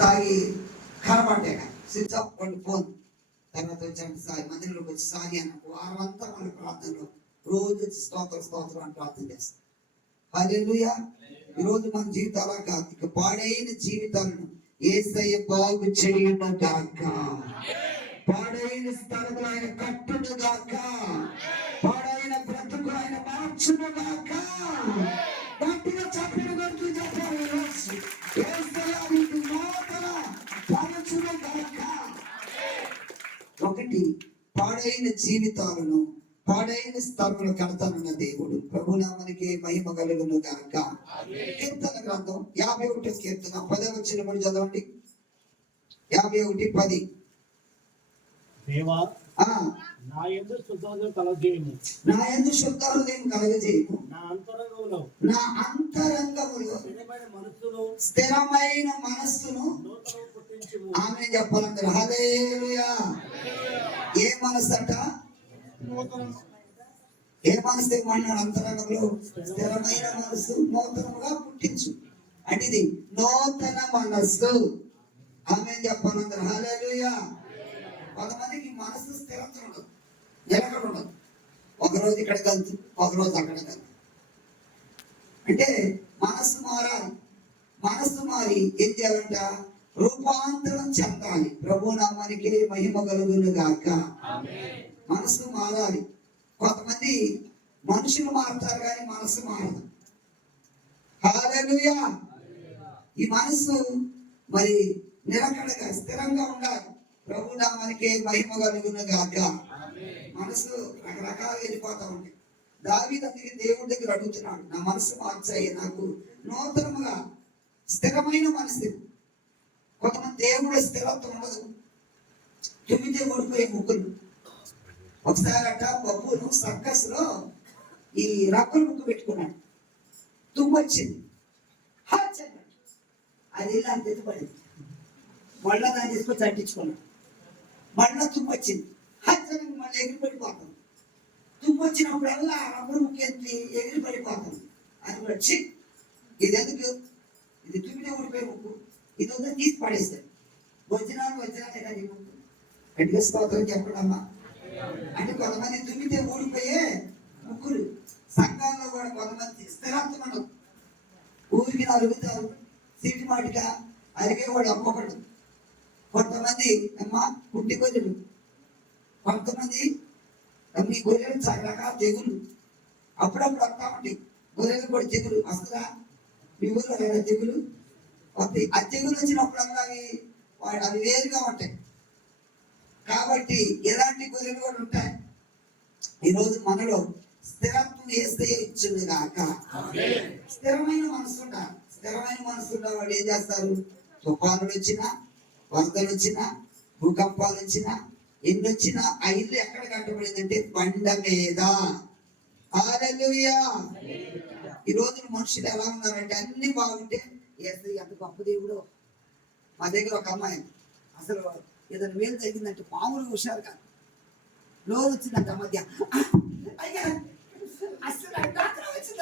తాగి కనబడ్డాక switch off phone. తర్వాత వచ్చాక సారి మందిరంలోకి వచ్చి సారి అన్న వారం అంతా మన ప్రార్థనలో రోజు వచ్చి స్తోత్రం అని ప్రార్థన చేస్తాం. హల్లెలూయా. ఈరోజు మన జీవితాల కాదు, ఇక పాడైన జీవితాలను యేసయ్య బాగు చేయును గాక. పాడైన స్థలములు ఆయన కట్టును గాక. పాడైన బ్రతుకు ఆయన మార్చును గాక. గట్టిగా చప్పట్లు కొడుతూ చెప్పాలి, యేసయ్య నీకు నూతన పరచును గాక. ఒకటి, పాడైన జీవితాలను పాడైన స్థలములు కడతానన్న దేవుడు. ప్రభునామానికి మహిమ కలుగును గాక. కీర్తన గ్రంథం 51 కీర్తన 10వ వచనం చదవండి. 51:10. దేవా నా యందు శుద్ధ హృదయం కలగజేయుము. నా యందు శుద్ధ హృదయం కలగజేయుము. నా అంతరంగములో స్థిరమైన మనస్సును పుట్టించుము. ఆమె చెప్పాలంటారు. హల్లెలూయా. ఏ మనస్సు అంట? ఏ మనసు ఏమన్నాడు? అంతరంగంలో స్థిరమైన మనస్సు నూతనముగా పుట్టించు అంటే ఇది నూతన మనస్సు. ఆమె చెప్పాలంటారు. హల్లెలూయా. కొంతమందికి మనసు స్థిరత ఉండదు, నిలకడ ఉండదు. ఒకరోజు ఇక్కడ గంతు, ఒకరోజు అక్కడ గంతు. అంటే మనస్సు మారాలి. మనస్సు మారి ఏం చేయాలంట? రూపాంతరం చెందాలి. ప్రభు నామానికి మహిమ కలుగును గాక. మనసు మారాలి. కొంతమంది మనుషులు మారుతారు కానీ మనసు మారదు. హల్లెలూయా. ఈ మనసు మరి నిలకడగా స్థిరంగా ఉండాలి. ప్రభు నామానికి మహిమ కలుగును గాక. మనసు రకరకాలు వెళ్ళిపోతా ఉంటాయి. దావీదు అందుకే దేవుడి దగ్గర అడుగుతున్నాడు, నా మనసు మార్చాయి, నాకు నూతనముగా స్థిరమైన మనసు. కొంతమంది దేవుడు స్థిరత్వం ఉండదు, తుమ్మితే ఓడిపోయే ముక్కులు. ఒకసారి అట బొబ్బును సర్కస్ లో ఈ రబ్బర్ ముక్కు పెట్టుకున్నాడు. తుమ్మొచ్చింది, అది ఇలా తెచ్చుపడింది. మళ్ళా దాన్ని తీసుకొచ్చి అంటించుకున్నాడు. మళ్ళా తుమ్మొచ్చింది, మళ్ళీ ఎగిరి పడిపోతాం. తుమ్మొచ్చినప్పుడల్లా రబ్బర్ ముక్కు ఎత్తి ఎగిరి పడిపోతాం అని వచ్చి, ఇది ఎందుకు, ఇది తుమ్మితే ఓడిపోయే ముక్కు, ఇది ఉందని తీసి పడేస్తాడు. వచ్చినాలే కానీ ముక్కు గట్టిగా స్తోత్రం చెప్పడమ్మా. అంటే కొంతమంది తుమ్మితే ఊడిపోయే ముక్కులు. సంఘాల్లో కూడా కొంతమంది స్థిరత్వం ఉండదు. ఊరికి అరుగుతారు, సీటి మాటిగా అరిగేవాడు అమ్మొకడు. కొంతమంది అమ్మ పుట్టి గొర్రెలు, కొంతమంది మీ గొర్రెలు చాలా రకాల తెగులు. అప్పుడప్పుడు వస్తా ఉంటాయి గొర్రెలు కూడా తెగులు. వస్తుందా మీ ఊళ్ళో తెగులు? వస్తాయి. ఆ తెగులు వచ్చినప్పుడల్లా అవి వేరుగా ఉంటాయి. కాబట్టి ఎలాంటి గొర్రెలు కూడా ఉంటాయి. ఈరోజు మనలో స్థిరత్వం వేస్తే ఇచ్చింది కాక. స్థిరమైన మనసు ఉండాలి. స్థిరమైన మనసు ఉన్న వాడు ఏం చేస్తారు? తుఫానులు వచ్చినా, వరదలు వచ్చినా, భూకంపాలు వచ్చినా, ఎన్ని వచ్చినా ఆ ఇల్లు ఎక్కడ కట్టబడిందంటే బండ మీద. హల్లెలూయా. ఈ రోజు మనుషులు ఎలా ఉన్నారంటే అన్ని బాగుంటే ఎంత గొప్ప దేవుడు. మా దగ్గర ఒక అమ్మాయి అసలు ఏదైనా వేలు జరిగిందంటే మామూలుగా హుషారు కాదు. లోన్ వచ్చిందంట మధ్య, అసలు డాక్టర్ వచ్చిన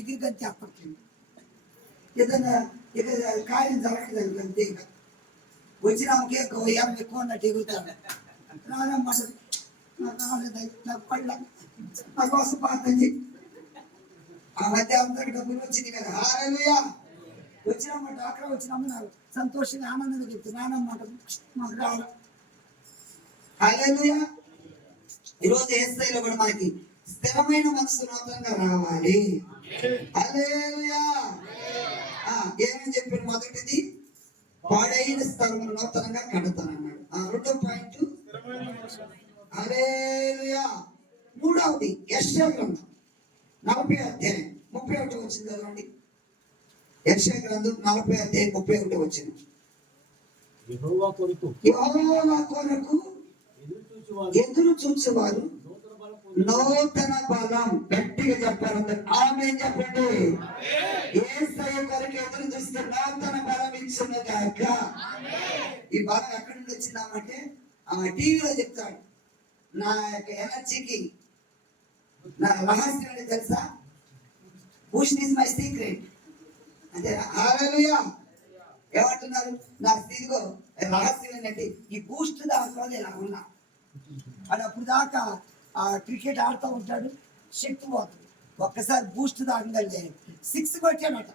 ఎగిరి గంతి చెప్పట్లేదు. ఏదైనా కార్యం జరగలేదు అంతే. ఇక వచ్చినాకే ఎక్కువ ఉన్నట్టు ఎగురుతాను. నానమ్మాట నాకు పళ్ళ నా కోసం పాతండి. ఆ మధ్య అందరికి డబ్బులు వచ్చింది కదా. హల్లెలూయా. వచ్చినమ్మ డాక్టర్ వచ్చినమ్మ నాకు సంతోషంగా ఆనందంగా చెప్తుంది. నానమ్మాట మాకు రావాలి. హల్లెలూయా. ఈరోజు యేసయ్యలో కూడా మనకి స్థిరమైన మనసు నూతనంగా రావాలి. హల్లెలూయా. ఏమని చెప్పాడు? మొదటిది పాడైన స్థలములు నూతనంగా కడతానన్నాడు. రెండో పాయింట్ హల్లెలూయా. మూడవది యెషయా గ్రంథం 40వ అధ్యాయం 31 వచ్చింది చదవండి. యెషయా గ్రంథం 40వ అధ్యాయం 31 వచ్చింది. యెహోవా కొరకు ఎదురు చూచువారు నూతన బలం. గట్టిగా చెప్పారు. ఆమేన్ చెప్పండి. యేసయ్య కొరకు ఎదురు చూస్తే నూతన బలం ఇచ్చును గాక. ఈ బలం ఎక్కడి నుండి వచ్చిందామంటే టీవీలో చెప్తాడు. నా యొక్క ఎనర్జీకి నా రహస్యం ఏంటి తెలుసా? బూస్ట్ ఈజ్ మై సీక్రెట్ అంతేనా? హల్లెలూయా. ఏమంటున్నారు? నాకు ఇదిగో రహస్యం ఏంటంటే ఈ బూస్ట్ దాంట్లో ఇలా ఉన్నా అది అప్పుడు దాకా ఆ క్రికెట్ ఆడుతూ ఉంటాడు, శక్తి పోతుంది. ఒక్కసారి బూస్ట్ తాగండి 6 కొట్టానట.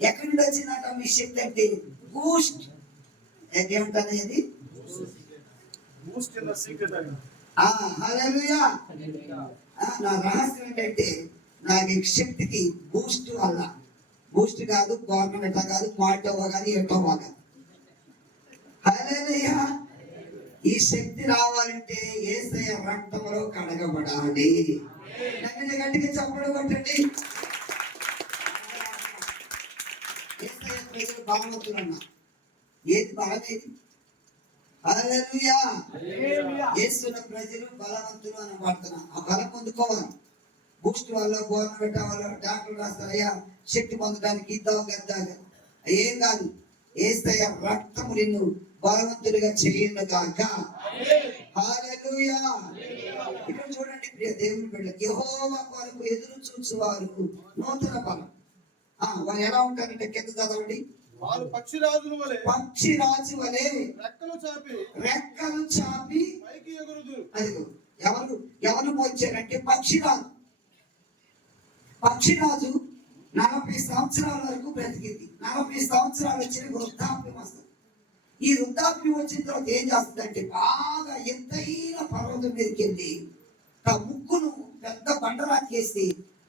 ఎక్కడి నుండి వచ్చిందట మీ శక్తి అంటే? బూస్ట్. ఏమంటనేది? హల్లెలూయా. నా రహస్యం ఏంటంటే నాకు ఈ శక్తికి బూస్ట్ వల్ల, బూస్ట్ కాదు, గవర్నమెంట్ కాదు, మాటోవా కాదు, ఏటోవా కాదు. హల్లెలూయా. ఈ శక్తి రావాలంటే యేసయ్య రక్తంలో కడగబడాలి. నన్ను గట్టిగా చప్పుడు కొట్టండి. యేసయ్య ప్రజలు బలవంతులన్న ఏది బలమేది? హల్లెలూయా. యేసున్న ప్రజలు బలవంతులు అని వాడుతున్నా. ఆ బలం పొందుకోవాలి. బూస్ట్ వల్ల, గవర్నమెంట్ వల్ల, డాక్టర్లు రాస్తారయ్యా శక్తి పొందడానికి ఇద్దాం గద్దాగా, ఏం కాదు. యేసయ్య రక్తము నిన్ను బలవంతుడిగా చేయును గాక. హల్లెలూయా. ఇక్కడ చూడండి ప్రియ దేవుని బిడ్డలు, యెహోవా కొరకు ఎదురు చూచువారు నూతన బలం. వారు ఎలా ఉంటారంటే కింద చదవండి. వారు పక్షిరాజుల వలె, పక్షిరాజు వలె రెక్కలు చాపి పైకి ఎగురుదురు. అదిగో ఎవరు పోల్చారంటే పక్షిరాజు. పక్షిరాజు 40 సంవత్సరాల వరకు బ్రతికింది. 40 సంవత్సరాలు వచ్చిన వృద్ధాప్యం వస్తుంది. ఈ వృద్ధాప్యం వచ్చిన తర్వాత ఏం చేస్తుందంటే బాగా ఎత్తైన పర్వతం మీదకి వెళ్ళి ఆ ముక్కును పెద్ద బండరాకేసి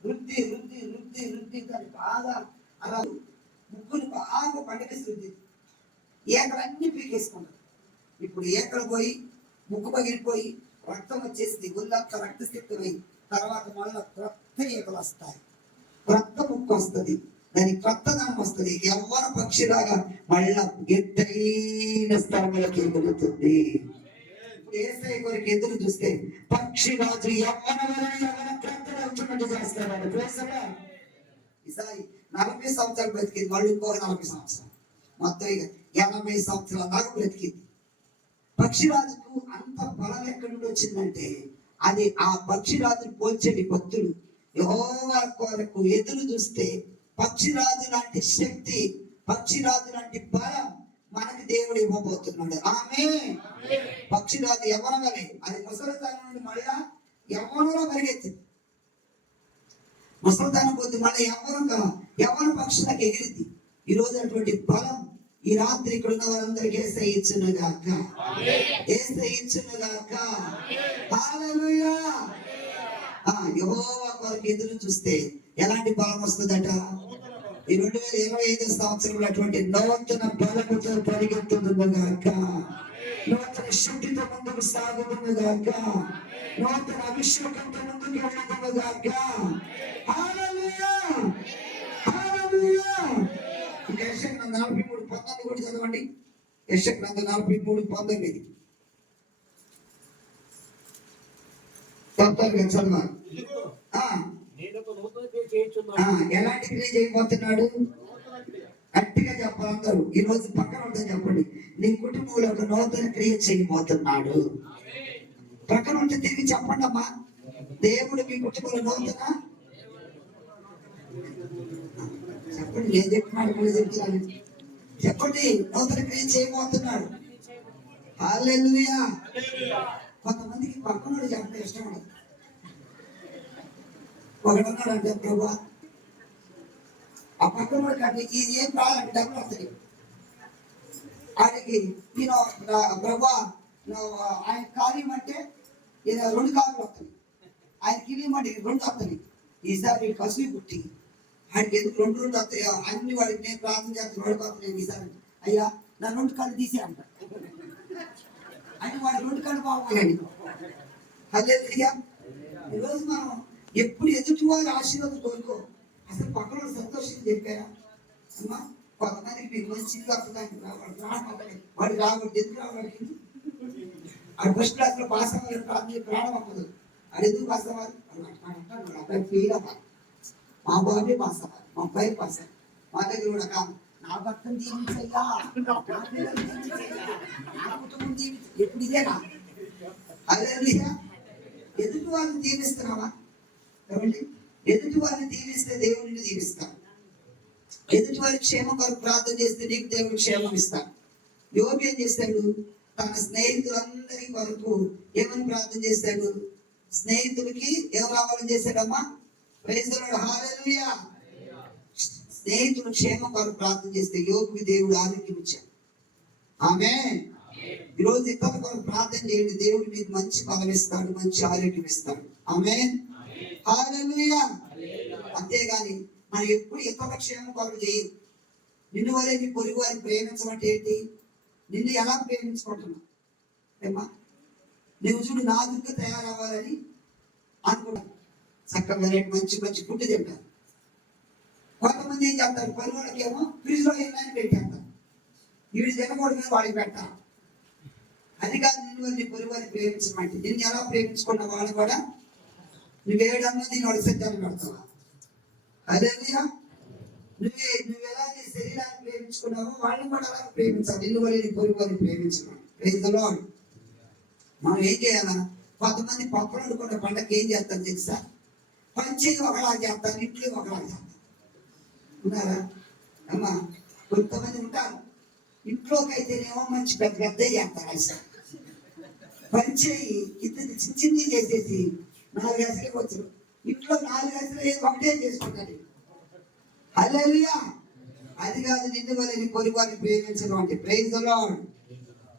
రుద్ది రుద్ది రుద్ది రుద్ది దాన్ని బాగా అలా ముక్కును బాగా పండగేసి రుద్ది ఏకలన్నీ పీకేసుకుంటారు. ఇప్పుడు ఏకలు పోయి ముక్కు పగిలిపోయి రక్తం వచ్చేసింది, గుళ్ళంతా రక్తసిక్తమై తర్వాత మళ్ళీ క్రొత్త ఏకలు వస్తాయి, క్రొత్త ముక్కు వస్తుంది, దానికి క్రొత్తదనం వస్తుంది. యవ్వన పక్షిలాగా మళ్ళా ఎత్తైన స్థలంలోకి ఎగురుతుంది. యేసయ్య కొరకు ఎదురు చూస్తే పక్షిరాజు యవ్వన చేస్తాడు. ఈసారి 40 సంవత్సరాలు బ్రతికింది, మళ్ళీ ఇంకొక 40 సంవత్సరాలు, మొత్తం ఇక 80 సంవత్సరాల దాకా బ్రతికింది. పక్షిరాజుకు అంత బలం ఎక్కడి నుండి వచ్చిందంటే అది ఆ పక్షిరాజును పోల్చేటి భక్తులు యెహోవా కొరకు ఎదురు చూస్తే పక్షిరాజు లాంటి శక్తి, పక్షిరాజు లాంటి బలం మనకి దేవుడు ఇవ్వబోతున్నాడు. ఆమేన్. పక్షిరాజు యవ్వనమని అది ముసలితనం నుండి మళ్ళా యవ్వనంలో పరిగెత్తింది. ముసలితనం పోతే మళ్ళీ యవ్వన పక్షులకు ఎగిరింది. ఈ రోజు అటువంటి బలం ఈ రాత్రి ఇక్కడ ఉన్న వారందరికీ యేసయ్య ఇచ్చునుగాక. యేసయ్య ఇచ్చునుగాక. హల్లెలూయా. యెహోవా కొరకు ఎదురు చూస్తే ఎలాంటి బలం వస్తుందట? ఈ 2025 సంవత్సరంలో అటువంటి నూతన బలముతో పరిగెత్తుదుగాక, నూతన శక్తితో ముందుకు సాగుదుగాక, నూతన అభిషేకంతో ముందుకు వెళ్ళదుగాక. హల్లెలూయా. హల్లెలూయా. యెషయా 43:19 కూడా చదవండి. యెషయా 43:19 చదవాలి. ఎలాంటి క్రియ చేయబోతున్నాడు? గట్టిగా చెప్పాలి అందరూ. ఈ రోజు పక్కన ఉంటే చెప్పండి, నీ కుటుంబంలో ఒక నూతన క్రియ చేయబోతున్నాడు. పక్కన ఉంటే తిరిగి చెప్పండి అమ్మా, దేవుడు మీ కుటుంబంలో నూతన చెప్పండి. నేను చెప్పినాడు కూడా చెప్తున్నాను. చెప్పండి, నూతన క్రియ చేయబోతున్నాడు. హల్లెలూయా. కొంతమందికి పక్కన చెప్పడం ఇష్టం ఉండదు. ఒకడున్నాడంటే ప్రభా ఆ పక్కన కంటే ఇది ఏం రాదంటే డబ్బులు వస్తాయి ఆయనకి. నేను ప్రభా ఆయన కార్యం అంటే 2 కార్లు వస్తాయి, ఆయనకి ఇవ్వమంటే 2 వస్తాయి. ఈసారి కసువి పుట్టి ఆయనకి ఎందుకు 2 వస్తాయో అన్ని వాడికి నేను ప్రార్థన చేస్తాను, వాడికి వస్తాను. ఈసారి అయ్యా నా 2 కళ్ళు తీసే అంట అంటే వాడి 2 కళ్ళు బాగున్నాయి. హల్లెలూయా. ఈరోజు మనం ఎప్పుడు ఎదుటి వారి ఆశీర్వాదం కోరుకో, అసలు పక్కన సంతోషం చెప్పారా అమ్మా? కొంతమందికి మీకు మంచి వస్తుందని వాడు రావద్దు. ఎందుకు రావడానికి? ఆడు ఫస్ట్ క్లాస్ లో పాస్ అవ్వాలి, ప్రాణం అవ్వదు. అది ఎందుకు పాస్ అవ్వాలి? అబ్బాయి ఫెయిల్ అవ్వాలి, మా బాబే పాస్ అవ్వాలి, మా అబ్బాయి పాస్ అవ్వాలి. మా దగ్గర కూడా కాదు, నా భర్తను దీవించయ్యా, నా కుటుంబం దీవించ, ఎప్పుడు ఇదేనా? హల్లెలూయా. ఎదుటి వాళ్ళని దీవిస్తున్నావా? ఏమండి ఎదుటి వారిని దీవిస్తే దేవుడిని దీవిస్తాడు. ఎదుటి వారి క్షేమం కొరకు ప్రార్థన చేస్తే నీకు దేవుడు క్షేమం ఇస్తాడు. యోబు ఏం చేస్తాడు? తన స్నేహితులందరి కొరకు ఏమని ప్రార్థన చేస్తాడు? స్నేహితులకి ఏం రావాలని చేశాడమ్మా? ప్రైజ్ ది లార్డ్, హల్లెలూయా. స్నేహితులు క్షేమం కొరకు ప్రార్థన చేస్తే యోబుకి దేవుడు ఆరోగ్యం ఇచ్చాడు. ఆమేన్. ఈరోజు ఇతరుల కొరకు ప్రార్థన చేయండి, దేవుడు మీకు మంచి బలం ఇస్తాడు, మంచి ఆరోగ్యం ఇస్తాడు. ఆమేన్, హల్లెలూయా. అంతేగాని మనం ఎప్పుడు ఇతరుల క్షేమం కొరకు చేయం. నిన్ను వలె నీ పొరుగు వారిని ప్రేమించమంటే ఏంటి? నిన్ను ఎలా ప్రేమించుకుంటున్నావు? ఏమా నువ్వు చూడు, నాజుగ్గా తయారవ్వాలని అనుకుంటాను, చక్కగా మంచి మంచి ఫుడ్ తింటారు. కొంతమంది ఏం చేస్తారు? పొరుగులకి ఏమో ఫ్రిడ్జ్ లో ఏమైనా పెట్టేస్తారు, వీడు తినకూడదు వాడికి పెట్టాలి. అది కాదు నిన్ను వల్ల నీ పొరుగు వారిని ప్రేమించమంటే. నిన్ను ఎలా ప్రేమించుకున్న వాళ్ళు కూడా నువ్వేడన్నా నేను అడిసెట్టాన్ని పెడతావా? హల్లెలూయా. నువ్వు ఎలా నీ శరీరాన్ని ప్రేమించుకున్నావో వాళ్ళని కూడా అలా ప్రేమించాలి. నిన్ను వల్ల నీ పొరుగు వారిని ప్రేమించడం. Praise the Lord. మనం ఏం చేయాలా? కొంతమంది పప్పులు అనుకున్న పండగకి ఏం చేస్తారు తెలుసా? పంచి ఒకలా చేస్తారు, ఇంట్లో ఒకలా చేస్తారు. ఉన్నారా అమ్మా? కొంతమంది ఉంటారు, ఇంట్లోకి అయితేనేమో మంచి పెద్ద పెద్ద చేస్తారు. అసలు పంచేయి ఇద్దరు చిన్న చిన్ని చేసేసి 4 అసలే వచ్చు. ఇంట్లో 4 అసలు ఒకటే చేసుకుంటారు. హల్లెలూయా. అది కాదు నిన్ను వల్ల నీ పొరుగు వారిని ప్రేమించడం అంటే. Praise the Lord.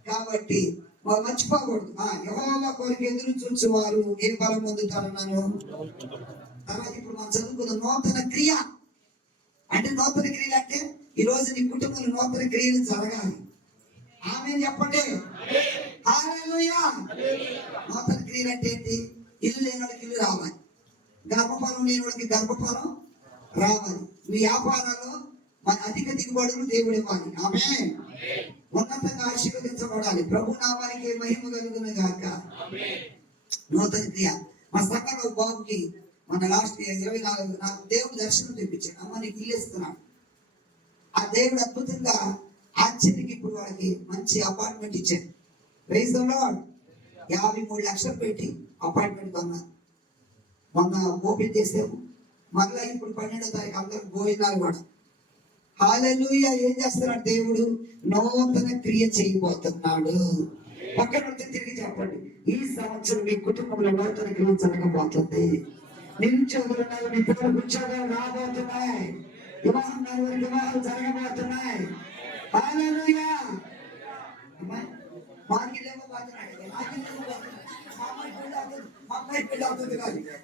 కాబట్టి మర్చిపోకూడదు. యెహోవా కొరకు ఎదురు చూసేవారు ఏ బలం పొందుతారన్నాను. తర్వాత ఇప్పుడు మనం చదువుకున్న నూతన క్రియ అంటే, నూతన క్రియలు అంటే ఈ రోజు నీ కుటుంబంలో నూతన క్రియలు జరగాలి. ఆమేన్ చెప్పండి. హల్లెలూయా. నూతన క్రియలు అంటే ఏంటి? ఇల్లు లేని వాళ్ళకి ఇల్లు రావాలి, గర్భఫలం లేని వాళ్ళకి గర్భఫలం రావాలి, మీ వ్యాపారాల్లో మన అధిక దిగుబడులు దేవుడు ఇవ్వాలి. ఆమేన్. ఉన్నతంగా ఆశీర్వదించబడాలి. ప్రభు నామానికి మహిమ కలుగును గాక. నూతన క్రియ. మా సంఘంలో బాబుకి మన లాస్ట్ 24 నాకు దేవుడు దర్శనం తెప్పించాడు. అమ్మ నీకు ఇల్లు ఇస్తున్నాడు. ఆ దేవుడు అద్భుతంగా ఆశ్చర్యకి ఇప్పుడు వాళ్ళకి మంచి అపార్ట్మెంట్ ఇచ్చాడు. Praise the lord. 53 లక్షలు పెట్టి అపార్ట్మెంట్ కొన్నారు. మొన్న ఓపెన్ చేసాము. మళ్ళీ ఇప్పుడు 12వ తారీఖు అందరూ భోజనాలు కూడా. హల్లెలూయా. ఏం చేస్తున్నాడు దేవుడు? నూతన క్రియ చేయబోతున్నాడు. పక్కన తిరిగి చెప్పండి, ఈ సంవత్సరం మీ కుటుంబంలో నూతన క్రియ జరగబోతుంది. నిరుద్యోగులు మీ పిల్లలకు ఉద్యోగాలు రాబోతున్నాయి. వివాహాలు జరగబోతున్నాయి. హల్లెలూయా.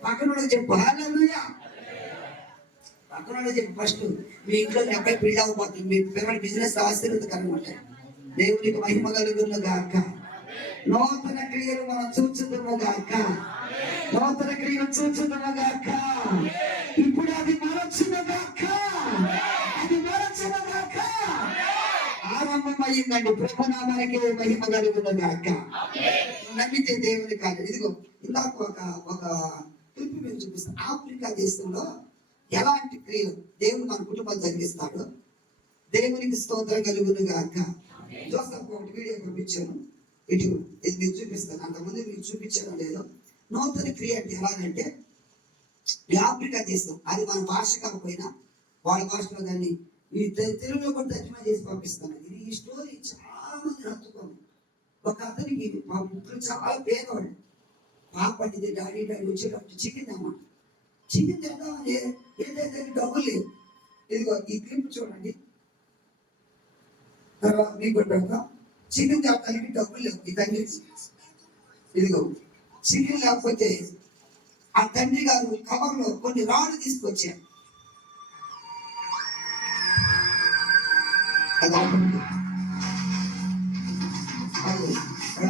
పక్కన చెప్పు హల్లెలూయా. పక్కన చెప్పు ఫస్ట్, మీ ఇంట్లో మీ అబ్బాయి పెళ్లి అవ్వబోతుంది, మీ పిల్లల బిజినెస్ ఆశీర్వదకరంగా ఉంటాయి. దేవునికి మహిమ కలుగును గాక. నూతన క్రియలు మనం చూచుదుము గాక. నూతన క్రియలు చూచుదుము గాక. ఇప్పుడు అది మరచును గాక. అది మరచును గాక. ఆరంభం అయ్యిందండి. ప్రభు నామానికి మహిమ కలుగును గాక. నమ్మితే దేవుని కాదు. ఇదిగో ఇందాక ఒక క్లిప్ మేము చూపిస్తాం. ఆఫ్రికా దేశంలో ఎలాంటి క్రియలు దేవుడు మన కుటుంబాలు జరిగిస్తాడు. దేవునికి స్తోత్రం కలుగును గాక. జోసఫ్ ఒక వీడియో పంపించాను, ఇటు ఇది మీకు చూపిస్తాను. అంతకుముందు మీకు చూపించాను లేదో. నూతన క్రియ అంటే ఎలాగంటే, ఆఫ్రికా దేశం, అది మన భాష కాకపోయినా వాళ్ళ భాషలో దాన్ని తెలుగులో కూడా తర్జుమా చేసి పంపిస్తాను. ఇది ఈ స్టోరీ చాలా మంది హత్తుకోండి. ఒక అతనికి మా ముగ్గురు చాలా పేదవాళ్ళు. పాపట్టింది డాడీ వచ్చేటప్పుడు చికెన్ అన్నమాట. చికెన్ తిందామని ఏదైతే డబ్బులు లేవు. ఇదిగో ఈ క్లిప్ చూడండి, తర్వాత మీకు కూడా పెడతాం. చికెన్ తినడానికి డబ్బులు లేవు. ఈ తండ్రి ఇదిగో చికెన్ లేకపోతే ఆ తండ్రి గారు కవర్లో కొన్ని రాళ్ళు తీసుకొచ్చారు. వాళ్ళ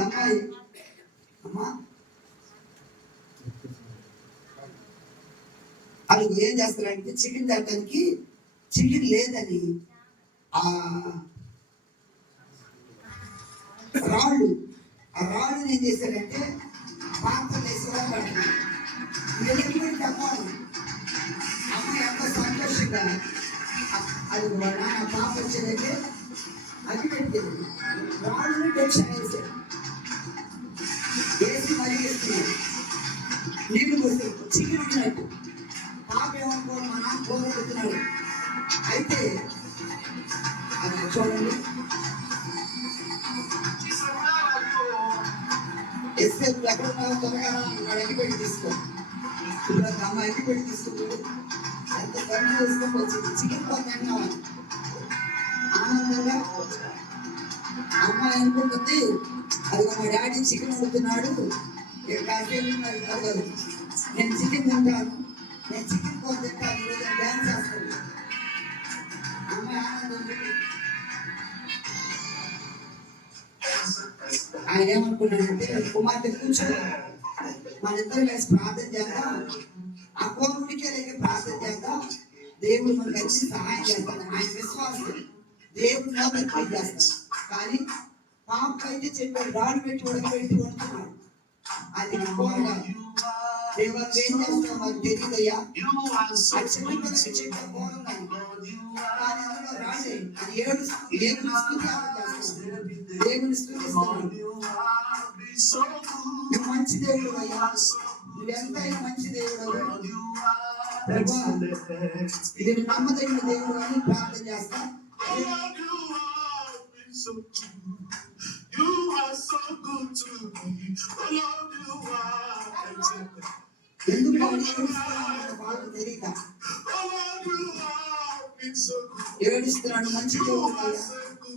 అమ్మాయి అమ్మా అది ఏం చేస్తారంటే, చికెన్ తినడానికి చికెన్ లేదని ఆ రాళ్ళు ఏం చేశారంటే పాత్రలు వేసేవాళ్ళు పడుతుంది. అమ్మాయి ఎంత సంతోషంగా అది నాన్న పాప వచ్చేదైతే అది పెట్టింది. రాళ్ళని టెన్షన్ వేసారు, వేసి మరీ వేస్తున్నారు. నీళ్లు పోస్తే చికెన్ ఉన్నట్టు త్వరగా వాడు అగ్గిపెట్టి తీసుకో. ఇప్పుడు అమ్మ అగ్గిపెట్టి తీసుకుంటాడు. ఎంత త్వరగా తీసుకొని వచ్చింది చికెన్ పాత తిన్నామని ఆనందంగా అమ్మ అనుకుంటుంది. అది మా డాడీ చికెన్ వండుతున్నాడు, కాసేపు కాదు నేను చికెన్ తింటాను, నేను చికెన్ కూర తింటాను, ఈరోజు డ్యాన్స్ చేస్తాను. అమ్మాయి ఆనందం. ఆయన ఏమనుకున్నాడంటే కుమార్తె కూర్చో, మన ఇద్దరు కలిసి ప్రార్థన చేద్దాం, ఆ కోరుడికే లేక ప్రార్థన చేద్దాం, దేవుడు మనకు వచ్చి సహాయం చేస్తాడు. ఆయన విశ్వాసం దేవుడు నోబెల్ చేస్తాడు. కానీ పాప అయితే చెప్పాడు, రాడు పెట్టి ఉడకబెట్టి వండుతున్నాడు. అది కోరగా దేవుడు ఏం చేస్తాం మాకు తెలియదయ్యా. ఆ చిన్న పిల్లకి చెప్పే కోరున్నాను, కానీ అందులో రాడే అది ఏడుస్తుంది. దేవుని దేవుని స్థుతిస్తున్నాడు. నువ్వు మంచి దేవుడు అయ్యా, నువ్వెంతైనా మంచి దేవుడు. ఇది నమ్మదగిన దేవుడు అని ప్రార్థన చేస్తా. ఎందుకు వాళ్ళు తెలియక ఏడుస్తున్నాడు. మంచి దేవుడు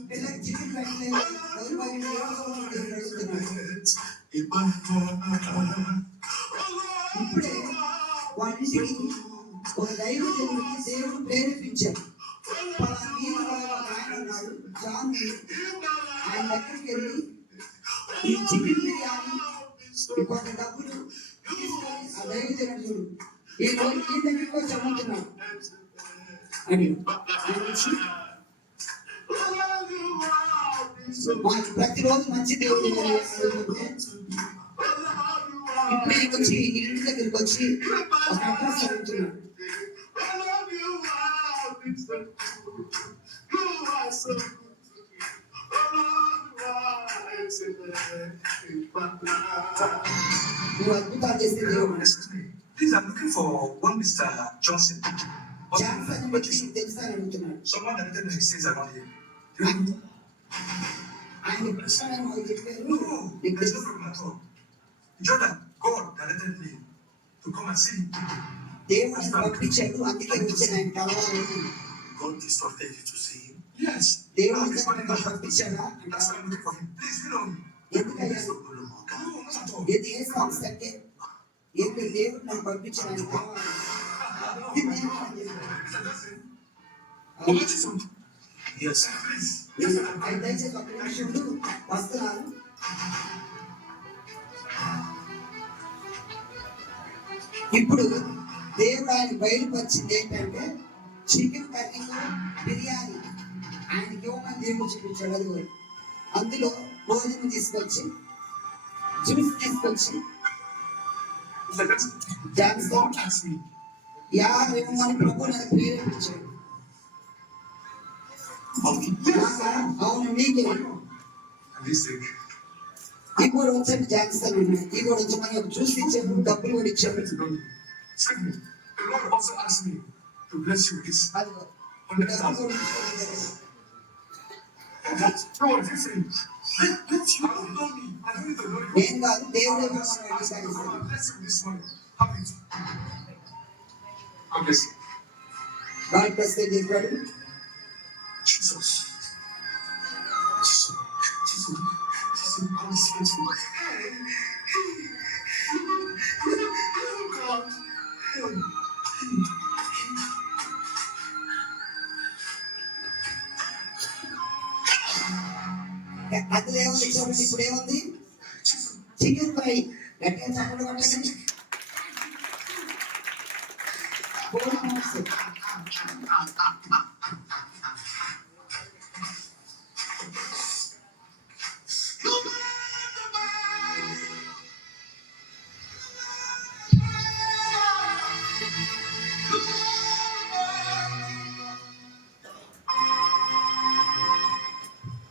పిల్లకి చికెన్ పెట్టలేదు, ఇప్పుడే వాటికి ఒక దైవజనుడికి దేవుడు ప్రేరేపించాడు. ఆయన ఉన్నాడు జాన్, ఆయన దగ్గరికి వెళ్ళి ఈ చికెన్ బిర్యానీ కొంత డబ్బులు ఆ దైవజనుడు ఈ రోజు ఈ దగ్గరికి వచ్చి అమ్ముతున్నాడు అని మాకు ప్రతిరోజు మంచి దేవుడు ఇప్పుడు వచ్చి ఇంటి దగ్గరికి వచ్చి ఒక అడ్రస్ అడుగుతున్నాడు. నువ్వు అద్భుతాలు చేసే దేవుడు. Please, I'm looking for one Mr. Johnson. Johnson తెలుసా అని అడుగుతున్నాడు. Someone that he says around here. ఆయన కృష్ణ చెప్పారు. No, there's no problem at all. Jordan, God directed me to come and see him. దేవుడు పంపించాడు, అందుకే వచ్చాను ఆయన కలవాలని. God instructed you to see him? Yes. దేవుడు పంపించాడా? That's why I'm looking for him. Please, you know me. ఎందుకయ్యా? No, not at all. ఇది ఏ సంస్థ అంటే ఏంటి? దేవుడు నన్ను పంపించాడు ఆయన కావాలి. Mr. Johnson, how much is it? Yes, please. ఆయన దయచేసి ఒక నిమిషం ఉండు, వస్తున్నాను. ఇప్పుడు దేవుడు ఆయన బయలుపరిచింది ఏంటంటే చికెన్ కర్రీతో బిర్యానీ ఆయనకి ఇవ్వమని దేవుడు చూపించాడు. అది అందులో భోజనం తీసుకొచ్చి జ్యూస్ తీసుకొచ్చి Don't ask me. ఇవ్వమని ప్రభు నన్ను ప్రేరేపించాడు. అవును నీకే. Listen. ఈ కూడా వచ్చాడు జాన్సన్ ఉన్నాయి. ఈ కూడా వచ్చి మనకి ఒక జ్యూస్ ఇచ్చాడు, డబ్బులు కూడా ఇచ్చాడు. Excuse me. The Lord also asked me to bless you with this. అది 100,000. No, what is it? Let you don't know me. I don't need to know you. నేను కాదు, దేవుడే I bless you with this money. Have it. God bless you. God bless చెప్పాడు. Jesus. God is faithful. God. అందులో ఏముంది చూడండి. ఇప్పుడు ఏముంది? Chicken fry. గట్టిగా చప్పట్లు కొట్టండి.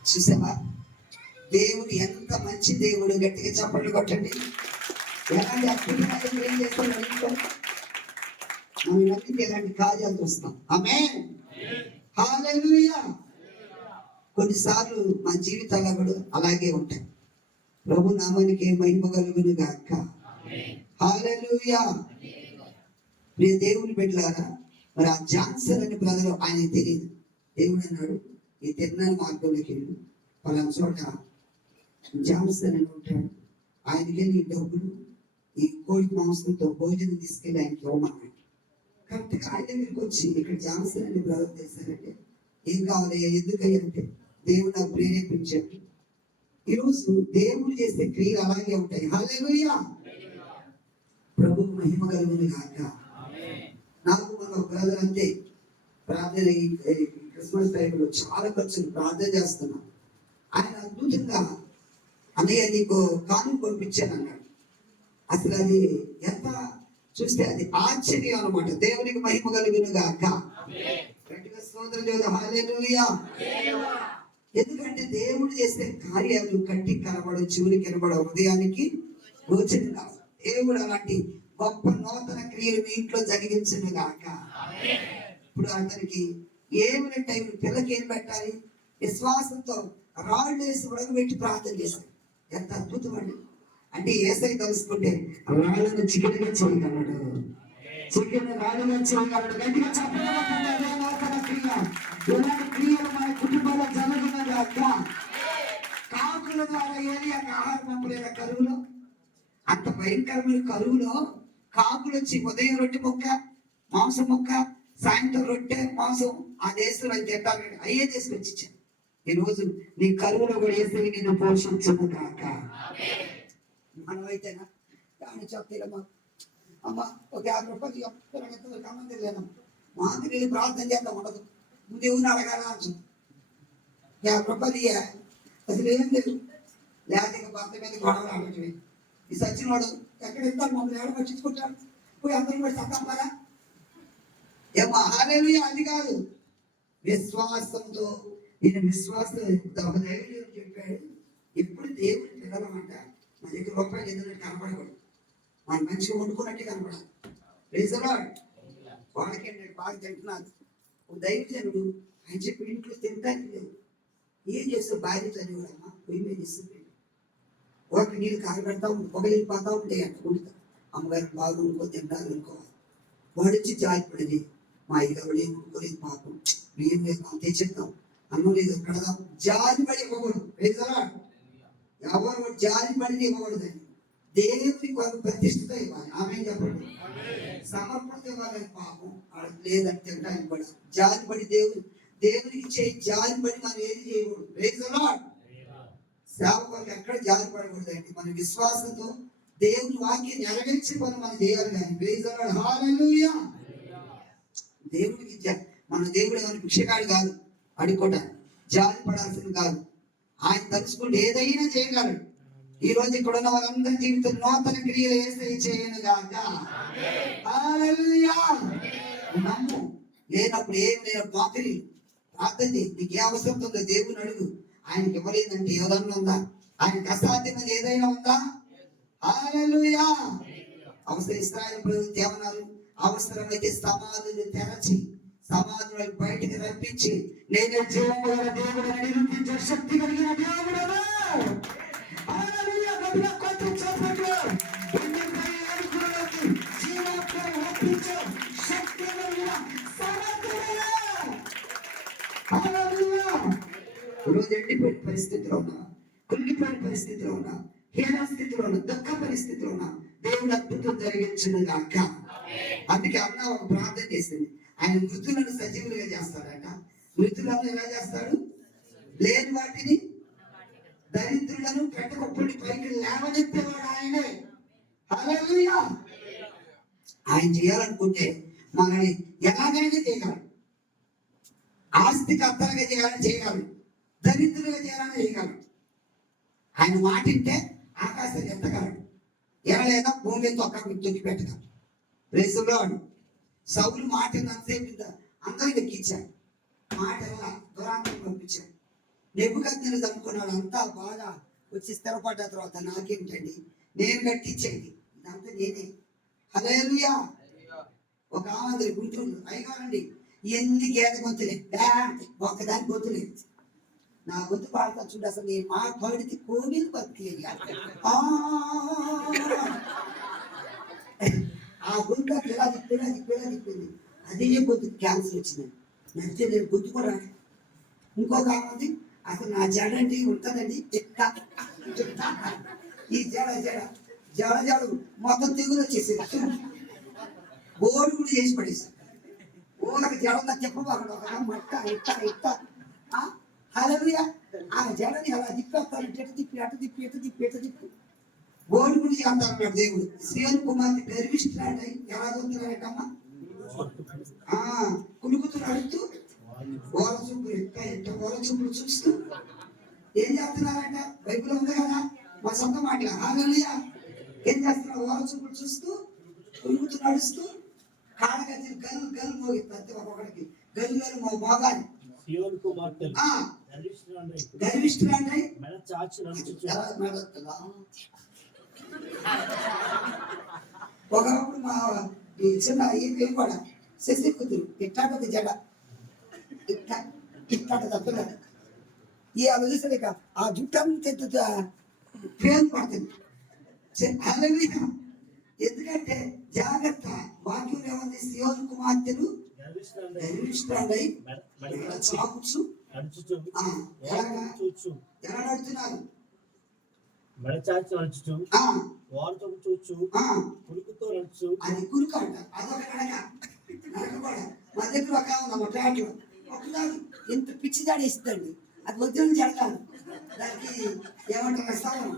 చూసావా దేవుడు ఎంత మంచి దేవుడు? గట్టిగా చప్పట్లు కొట్టండి. ఎలాంటి అద్భుతమైన ఏం చేస్తాడు ఇంట్లో మనం నమ్మితే ఎలాంటి కార్యాలు చూస్తాం. ఆమేన్, హల్లెలూయా. కొన్నిసార్లు మన జీవితాలు కూడా అలాగే ఉంటాయి. ప్రభు నామానికి మహిమ కలుగును గాక. హల్లెలూయా. ప్రియ దేవుని బిడ్డలారా, మరి ఆ జాన్సన్ అనే బ్రదర్ ఆయనకి తెలియదు. దేవుడు అన్నాడు, ఈ తిరునాళ్ళ మార్గంలోకి వెళ్ళు, పలానా చోట జాన్సన్ అని ఉంటాడు, ఆయనకి నీ డబ్బులు ఈ కోడి మాంసంతో భోజనం తీసుకెళ్ళి ఆయనకి ఇవ్వమన్నాడు. కరెక్ట్గా ఆయన దగ్గరికి వచ్చి, ఇక్కడ జాన్సన్ అని బ్రదర్ చేశారంటే ఏం కావాలి, ఎందుకయ్యా అంటే దేవుడు నాకు ప్రేరేపించాడు. ఈరోజు దేవుడు చేసే క్రియలు అలాగే ఉంటాయి. హల్లెలూయా. ప్రభు మహిమ కలుగును గాక. నాకు మన బ్రదర్ అంతే, ప్రార్థన ఈ క్రిస్మస్ టైంలో చాలా ఖర్చులు ప్రార్థన చేస్తున్నాం. ఆయన అద్భుతంగా అన్నయ్య నీకు కాను పంపించాను అన్నాడు. అసలు అది ఎంత చూస్తే అది ఆశ్చర్యం అన్నమాట. దేవునికి మహిమ కలుగును గాక. గట్టిగా స్తోత్రం చేద్దాం. హల్లెలూయా. ఎందుకంటే దేవుడు చేసే కార్యాలు కంటికి కనబడవు, చెవులకి కనబడవు, హృదయానికి గోచరం కావు. దేవుడు అలాంటి గొప్ప నూతన క్రియలు మీ ఇంట్లో జరిగించను గాక. ఇప్పుడు అతనికి ఏమైనా టైం పిల్లకి ఏం పెట్టాలి, విశ్వాసంతో రాళ్ళు వేసి ఉడకబెట్టి ప్రార్థన చేశారు. ఎంత అద్భుతం అండి. అంటే ఏసై తలుసుకుంటే రాళ్ళను చికెన్గా చేయగలడు, చికెన్ రాళ్ళుగా చేయగలడు. గట్టిగా చెప్పగలుగుతుంది. అదే నూతన క్రియ. ఇలాంటి క్రియలు మన కుటుంబంలో జరుగుతున్న గాక. కాకుల ద్వారా ఏలియాకి ఆహారం పంపలేదా కరువులో? అంత భయంకరమైన కరువులో కాకులు వచ్చి ఉదయం రొట్టె ముక్క, మాంసం ముక్క, సాయంత్రం రొట్టె మాంసం ఆ దేశంలో తింటారు. అయ్యే తీసుకొచ్చి ఇచ్చాను. ఈరోజు నీ కరువులో కూడా వేసి నిన్ను పోషించను కాక. మనం అయితేనా దాన్ని చెప్తామా, అమ్మ ఒక 50 రూపాయలు కమ్మంది లేదమ్మా, మాకు నేను ప్రార్థన చేద్దాం ఉండదు, ముందు ఎవరిని అడగాల అంచు 50 రూపాయలు అసలు ఏం లేదు. లేకపోతే భర్త మీద గొడవలు ఆడటమే. ఈ సచిన వాడు ఎక్కడ ఇస్తాడు, మమ్మల్ని ఎవరు పట్టించుకుంటాడు, పోయి అందరం కూడా సత్తాపాలా ఏమో. హల్లెలూయా. అది కాదు, విశ్వాసంతో. నేను విశ్వాసం ఒక దైవజనుడు చెప్పాడు, ఎప్పుడు దేవుని పిల్లలమంట మన దగ్గర రూపాయలు ఏదైనా కనపడకూడదు, మన మంచిగా వండుకున్నట్టే కనపడాలి. Praise the Lord. వాళ్ళకి నేను బాగా తింటున్నాను. ఒక దైవజనుడు ఆయన చెప్పి ఇంట్లో తింటానికి లేదు, ఏం చేస్తావు, భార్య చదివాడమ్మా పొయ్యి మీద ఇస్తుంది, ఒక నీళ్ళు కాగబెడతా ఉంటే పొగ వెళ్ళిపోతా ఉంటాయి అంట, వండుతా అమ్మగారు బాగా వండుకో తింటారు అనుకోవాలి. వాడు వచ్చి జారిపడింది, మా అయ్యగారు ఏం వండుకోలేదు పాపం, మేము లేదు తెచ్చేద్దాం, అన్నం లేదు కడదాం. జారిపడి ఇవ్వకూడదు. Praise the Lord. ఎవరు జారిపడిని ఇవ్వకూడదండి. దేవునికి వాళ్ళు ప్రతిష్టత ఇవ్వాలి. ఆమె చెప్పండి. సమర్పణ ఇవ్వాలని పాపం వాళ్ళకి లేదని తింటానికి కూడా జారిపడి దేవునికి చేయి జారిపడి మనం ఏది చేయకూడదు. Praise the Lord. సేవకులకు ఎక్కడ జారిపడకూడదండి. మన విశ్వాసంతో దేవుని వాక్యం నెరవేర్చి పని మనం చేయాలి కానీ. Praise the Lord. హల్లెలూయా. దేవునికి మన దేవుడు ఏమైనా భిక్షగాడు కాదు, అడుక్కోవటానికి జారిపడాల్సింది కాదు. ఆయన తలుచుకుంటే ఏదైనా చేయగలడు. ఈ రోజు ఇక్కడ ఉన్న వాళ్ళందరి జీవితం నూతన క్రియలు యేసయ్య చేయను గాక. హల్లెలూయా. నమ్ము. లేనప్పుడు ఏం లేని నోకరి ప్రార్థన చేయి. నీకు ఏ అవసరం ఉందో దేవుని అడుగు. ఆయనకి ఇవ్వలేదంటే ఎవరన్నా ఉందా? ఆయనకి అసాధ్యమైనది ఏదైనా ఉందా? హల్లెలూయా. అవసరం ఇశ్రాయేలు ప్రజలు ఏమన్నారు? అవసరమైతే సమాధులు తెరచి సమాధులను బయటికి రప్పించి నేనే జీవము గల దేవుడని నిరూపించే శక్తి కలిగిన దేవుడను. హల్లెలూయా. గట్టిగా కొట్టి చప్పట్లు. ఎన్నికై ఎరుకులలోకి జీవాత్మను రప్పించే శక్తి కలిగిన సమర్థుడైన. హల్లెలూయా. ఈరోజు ఎండిపోయిన పరిస్థితిలో ఉన్నా, కుంగిపోయిన పరిస్థితిలో ఉన్నా, హీన స్థితిలో ఉన్నా, దుఃఖ పరిస్థితిలో ఉన్నా దేవుడు అద్భుతం జరిగించును గాక. అందుకే అన్న ఒక ప్రార్థన చేసింది, ఆయన మృతులను సజీవులుగా చేస్తాడట. మృతులను ఎలా చేస్తాడు? లేని వాటిని, దరిద్రులను పెట్టగొప్పటి పైకి లేవనెత్తేవాడు ఆయనే. హల్లెలూయా. ఆయన చేయాలనుకుంటే మనల్ని ఎలాగైనా చేయగలడు. ఆస్తికి అత్తలుగా చేయాలని చేయగలడు, దరిద్రులుగా చేయాలని చేయగలడు. ఆయన మాటింటే ఆకాశాన్ని ఎత్తగలడు, ఎనలేదా భూమి తొక్కి పెట్టగలడు. Praise the Lord. సౌలు మాట అంతసేపు అందరూ ఎక్కించాడు, మాట ఎలా దురాంతం పంపించాడు. నెబుకద్నెజరు అనుకున్నాడు, అంతా బాగా వచ్చి స్థిరపడ్డ తర్వాత నాకేమిటండి, నేను కట్టించేది ఇదంతా నేనే. హల్లెలూయా. ఒక ఆమందరి గుంటూరు అయ్యగారండి, ఎన్ని గేద గొంతులే ఒక్కదాని గొంతులే, నా గొంతు పాడతా చూడు, అసలు నేను మా పాడితే కోవిలు బతికేది. ఆ గొంతు అట్లా ఇలా తిప్పింది. అదే గొంతు క్యాన్సర్ వచ్చింది. నచ్చితే నేను గొంతు కూడా రాదు. ఇంకొక ఆమె ఉంది, అసలు నా జడ అంటే ఉంటుందండి ఈ జడ మొత్తం తెగులు వచ్చేసేది. బోర్డు కూడా చేసి పడేసాను. ఓనకు జడ ఉందా చెప్పబాకండి. ఒక మట్ట ఇట్ట హల్లెలూయా. ఆ జడని అలా తిప్పేస్తానంటే ఎటు తిప్పి బోర్డు గురించి అంటారు దేవుడు. శ్రీయన్ కుమార్తె గర్విష్ఠురాండి. ఎలా చూస్తున్నారటమ్మా? కులుకుతున్నాడు. ఓల చూపులు చూస్తూ ఏం చేస్తున్నారంట? బైబిల్ ఉంది కదా, మా సొంత మాటలు. హల్లెలూయా. ఏం చేస్తున్నారు? ఓల చూపులు చూస్తూ కులుకుతూ నడుస్తూ కాళ్ళ గది గల్లు మోగిస్తారు. ఒక్కొక్కడికి గల్లు మోగాలి. గర్విష్ఠురాండి. ఒకప్పుడు మా చిన్న ఈ పేరు కూడా శశి కూతురు ఇట్టాటది జడ ఇట్టాట తప్పలేదు. ఈ ఆలోచిస్తలేక ఆ జుట్టంతా పేరు పడుతుంది. హల్లెలూయా. ఎందుకంటే జాగ్రత్త. వాక్యం ఏమంది? సియోను కుమార్తెలు గర్విష్ఠురాండై చాకుచు ఎలా నడుతున్నారు? మెడచాచి నడుచు, వారితో చూచు, కులుకుతో నడుచు. అది కులుకు అంట. అదొక నడక కూడా. మా దగ్గర ఒక ట్రాక్లో ఒకసారి ఎంత పిచ్చి జాడేస్తుందండి. అది వద్దని జడతాను. దానికి ఏమంటారు? స్థవరం.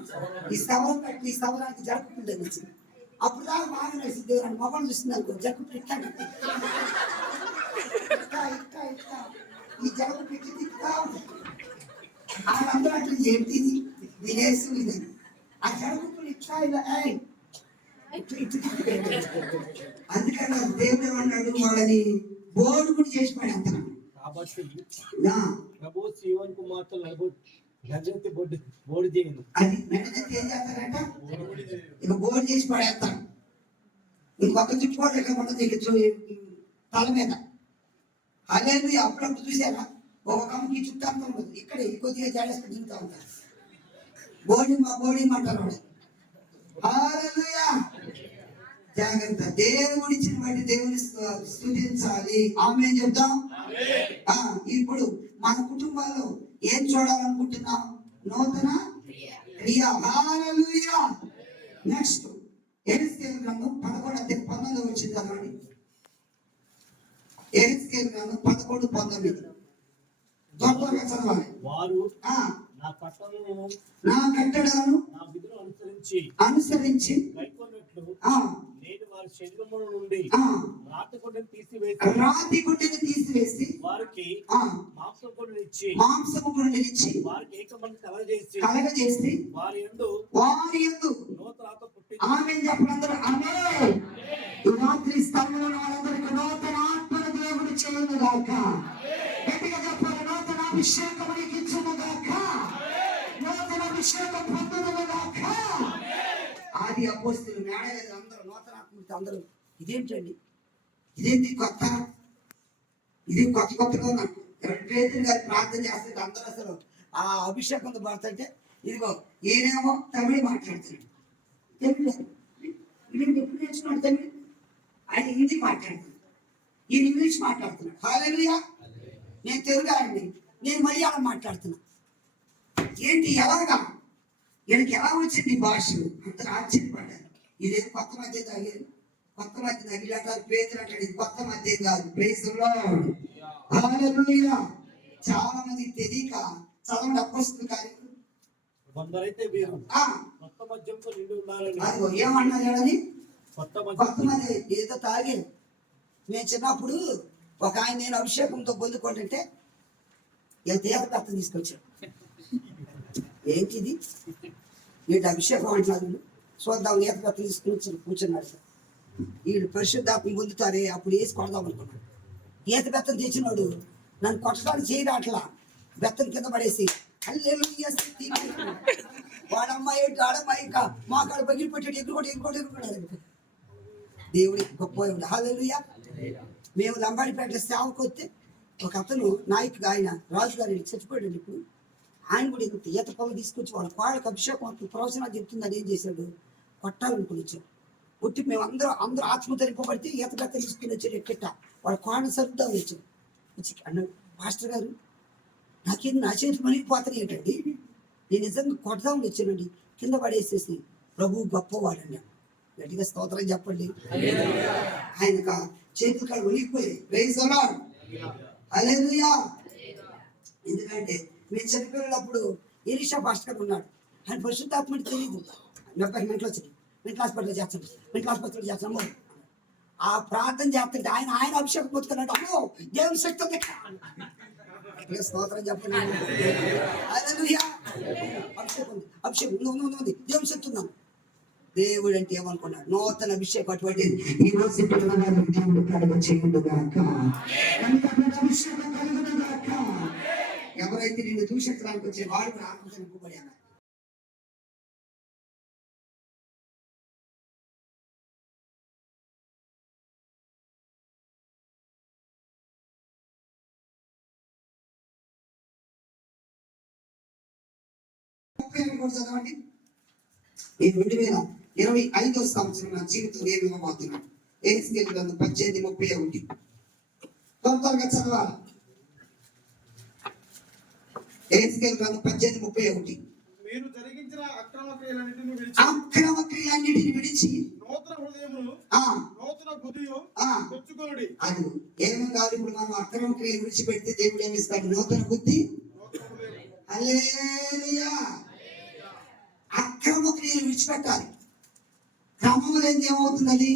ఈ స్థవరం పెట్టి ఈ స్థవరానికి జడకుంటుంది వచ్చింది. అప్పుడు దాకా బాగా నడిచింది. దేవుడు మొబైల్ చూస్తుంది అనుకో, జడకు ఇట్లా ఈ జడకు పెట్టి తిప్పుతా ఉంటుంది. వాళ్ళందరూ అట్లా ఏంటిది వినేసి ఇది ఆ జడకు ఇట్లా ఇలా అందుకని దేవుడు ఏమన్నాడు? వాళ్ళని బోర్డు కూడా చేసి పడేస్తున్నాడు. కాబట్టి ప్రభు సీయోను కుమార్తెలు గర్జంతి బోర్డు చేయను. అది నడిచి ఏం చేస్తారంట? ఇక బోర్డు చేసి పడేస్తాడు. ఇంకొక చుట్టుకోవడం ఉంటుంది తల మీద. అదే అప్పుడప్పుడు చూసారా? ఒక కమ్మకి చుట్టూ అంతా ఉంటుంది. ఇక్కడ కొద్దిగా జాడేసుకుని తింటూ ఉంటారు. బోడి అంటారు. హల్లెలూయా. జాగ్రత్త. దేవుడిచ్చిన వాటి దేవుని స్తుతించాలి. ఆమేన్ చెప్తాం. ఇప్పుడు మన కుటుంబాల్లో ఏం చూడాలనుకుంటున్నాం? నూతన క్రియ. హల్లెలూయా. నెక్స్ట్ యెహెజ్కేలు గ్రంథం 11:19 వచ్చింది చదవండి. యెహెజ్కేలు గ్రంథం 11:19 త్వరగా చదవాలి. వారు నా కట్టడలను అనుసరించి నేను వారి శరీరముల నుండి రాతి గుడ్డను తీసివేసి వారికి మాంసపు గుడ్డను ఇచ్చి వారికి ఏకమంది కలగజేసి వారి యందు నూతన ఆత్మ పుట్టించి. ఆమేన్ చెప్పండి అందరూ. ఆమేన్. ఈ రాత్రి స్థలంలో వాళ్ళందరికీ నూతన ఆత్మను దేవుడు చేయను గాక. గట్టిగా చెప్పాలి. నూతన అభిషేకం నీకు ఇచ్చును గాక. నూతన అభిషేకం పొందును గాక. ఆది అపోస్తలులు మేడ మీద అందరూ నూతన ఆత్మతో అందరూ ఇదేంటండి? ఇదేంటి కొత్త? ఇది కొత్తగా ఉన్నాడు. పేతురు గారు ప్రార్థన చేస్తుంటే అందరూ అసలు ఆ అభిషేకంతో పడుతుంటే ఇదిగో ఈయనేమో తమిళ మాట్లాడుతున్నాడు. తమిళ వీడిని ఎప్పుడు నేర్చుకున్నాడు? తమిళ. ఆయన హిందీ మాట్లాడుతున్నాడు, ఈయన ఇంగ్లీష్ మాట్లాడుతున్నాడు. హల్లెలూయా. నేను తెలుగు అండి, నేను మలయాళం మాట్లాడుతున్నా. ఏంటి ఎలాగా? వీళ్ళకి ఎలా వచ్చింది భాష? అందరూ ఆశ్చర్యపడ్డారు. ఇదేం కొత్త మధ్య తాగారు, కొత్త మధ్య తగిలాటారు. పేతురు అంటాడు ఇది కొత్త మధ్య కాదు. Praise the Lord. హల్లెలూయా. చాలా మంది తెలియక చదవండి అపోస్తలుల కార్యములు. కొందరైతే వీరు కొత్త మద్యంతో నిండి ఉన్నారని. అదిగో ఏమన్నారని? కొత్త మధ్య ఏదో తాగారు. నేను చిన్నప్పుడు ఒక ఆయన నేను అభిషేకంతో పొందుకుంటుంటే తీర్థ తీసుకొచ్చాడు. ఏంటిది? వీటి అభిషేకం అంటున్నారు. చూద్దాం నేత తీసుకుని కూర్చున్నాడు. వీడు పరిశుద్ధాత్మ పొందుతారే అప్పుడు వేసి కొడదాం అనుకున్నాడు. ఈత బెత్తం తెచ్చినాడు. నన్ను కొట్టడానికి చేయడం అట్లా బెత్తం కింద పడేసి హల్లెలూయా వాడు అమ్మాయి ఆడమ్మాయి ఇంకా మా కాడ పగిలిపెట్టాడు. ఎగురుకోడు. దేవుడి గొప్ప హల్లెలూయా. మేము లంబాడిపేట సేవకు వస్తే ఒక అతను నాయకుడు, ఆయన రాజుగారి చచ్చిపోయాడు. ఇప్పుడు ఆయన కూడా ఈత పొలం తీసుకొచ్చి వాళ్ళ కోళ్ళకి అభిషేకం ప్రవచనాలు చెప్తుందని ఏం చేశాడు? కొట్టాలనుకుని వచ్చాడు. పుట్టి మేము అందరూ ఆత్మ తరింపబడితే ఈత బెత్త తీసుకుని వచ్చాడు ఎట్ట వాడు కోణ సరుద్దాం వచ్చాడు వచ్చి అన్నాడు, పాస్టర్ గారు నాకేం నా చేతులు మనిగిపోతాయి ఏంటండి, నేను నిజంగా కొడదామని వచ్చానండి, కింద పడేసేసి ప్రభు గొప్పవాడండి. గట్టిగా స్తోత్రం చెప్పండి. ఆయన చేతులు కాడు ఒలిగిపోయాయి. ప్రైజ్ ది లార్డ్, హల్లెలూయా. ఎందుకంటే నేను చనిపోయినప్పుడు ఎలీషా పాస్టర్ గారు ఉన్నాడు, ఆయన పరిశుద్ధాత్మని తెలియదు. మెంటల్ వచ్చింది, మెంటల్ హాస్పిటల్ చేస్తాను, మెంటల్ హాస్పిటల్ చేస్తాము. ఆ ప్రార్థన చేస్తుంటే ఆయన అభిషేకం పొందుతున్నాడు. అమ్మో దేవుని శక్తి ఉంది. స్తోత్రం చెప్పండి. హల్లెలూయా. అభిషేకం ఉంది, దేవుని శక్తి ఉందాం. దేవుడు అంటే ఏమనుకున్నాడు? నూతన అభిషేకం. అటువంటి ఈ రోజు దేవుడు కలుగ చేయుడుగాక, అభిషేకం కలుగునుగాక. ఎవరైతే నిన్ను దూషించడానికి వచ్చే వాడు ఆత్మతో నింపబడి అన్నారు. చదవండి. ఈ 2025 సంవత్సరం నా జీవితం ఏమి ఇవ్వబోతున్నాడు? ఎహెజ్కేలు గ్రంథం 18:31. త్వరగా చదవాలి. ఎహెజ్కేలు గ్రంథం 18:31. మీరు జరిగించిన అక్రమ క్రియలన్నిటిని విడిచి నూతన హృదయమును నూతన బుద్ధియు తెచ్చుకొనుడి. అది ఏమో కాదు. ఇప్పుడు మనం అక్రమ క్రియలు విడిచిపెడితే దేవుడు ఏమిస్తాడు? నూతన బుద్ధి. హల్లెలూయా. అక్రమ క్రియలు విడిచిపెట్టాలి. క్రమం లేనిది ఏమవుతుంది? అది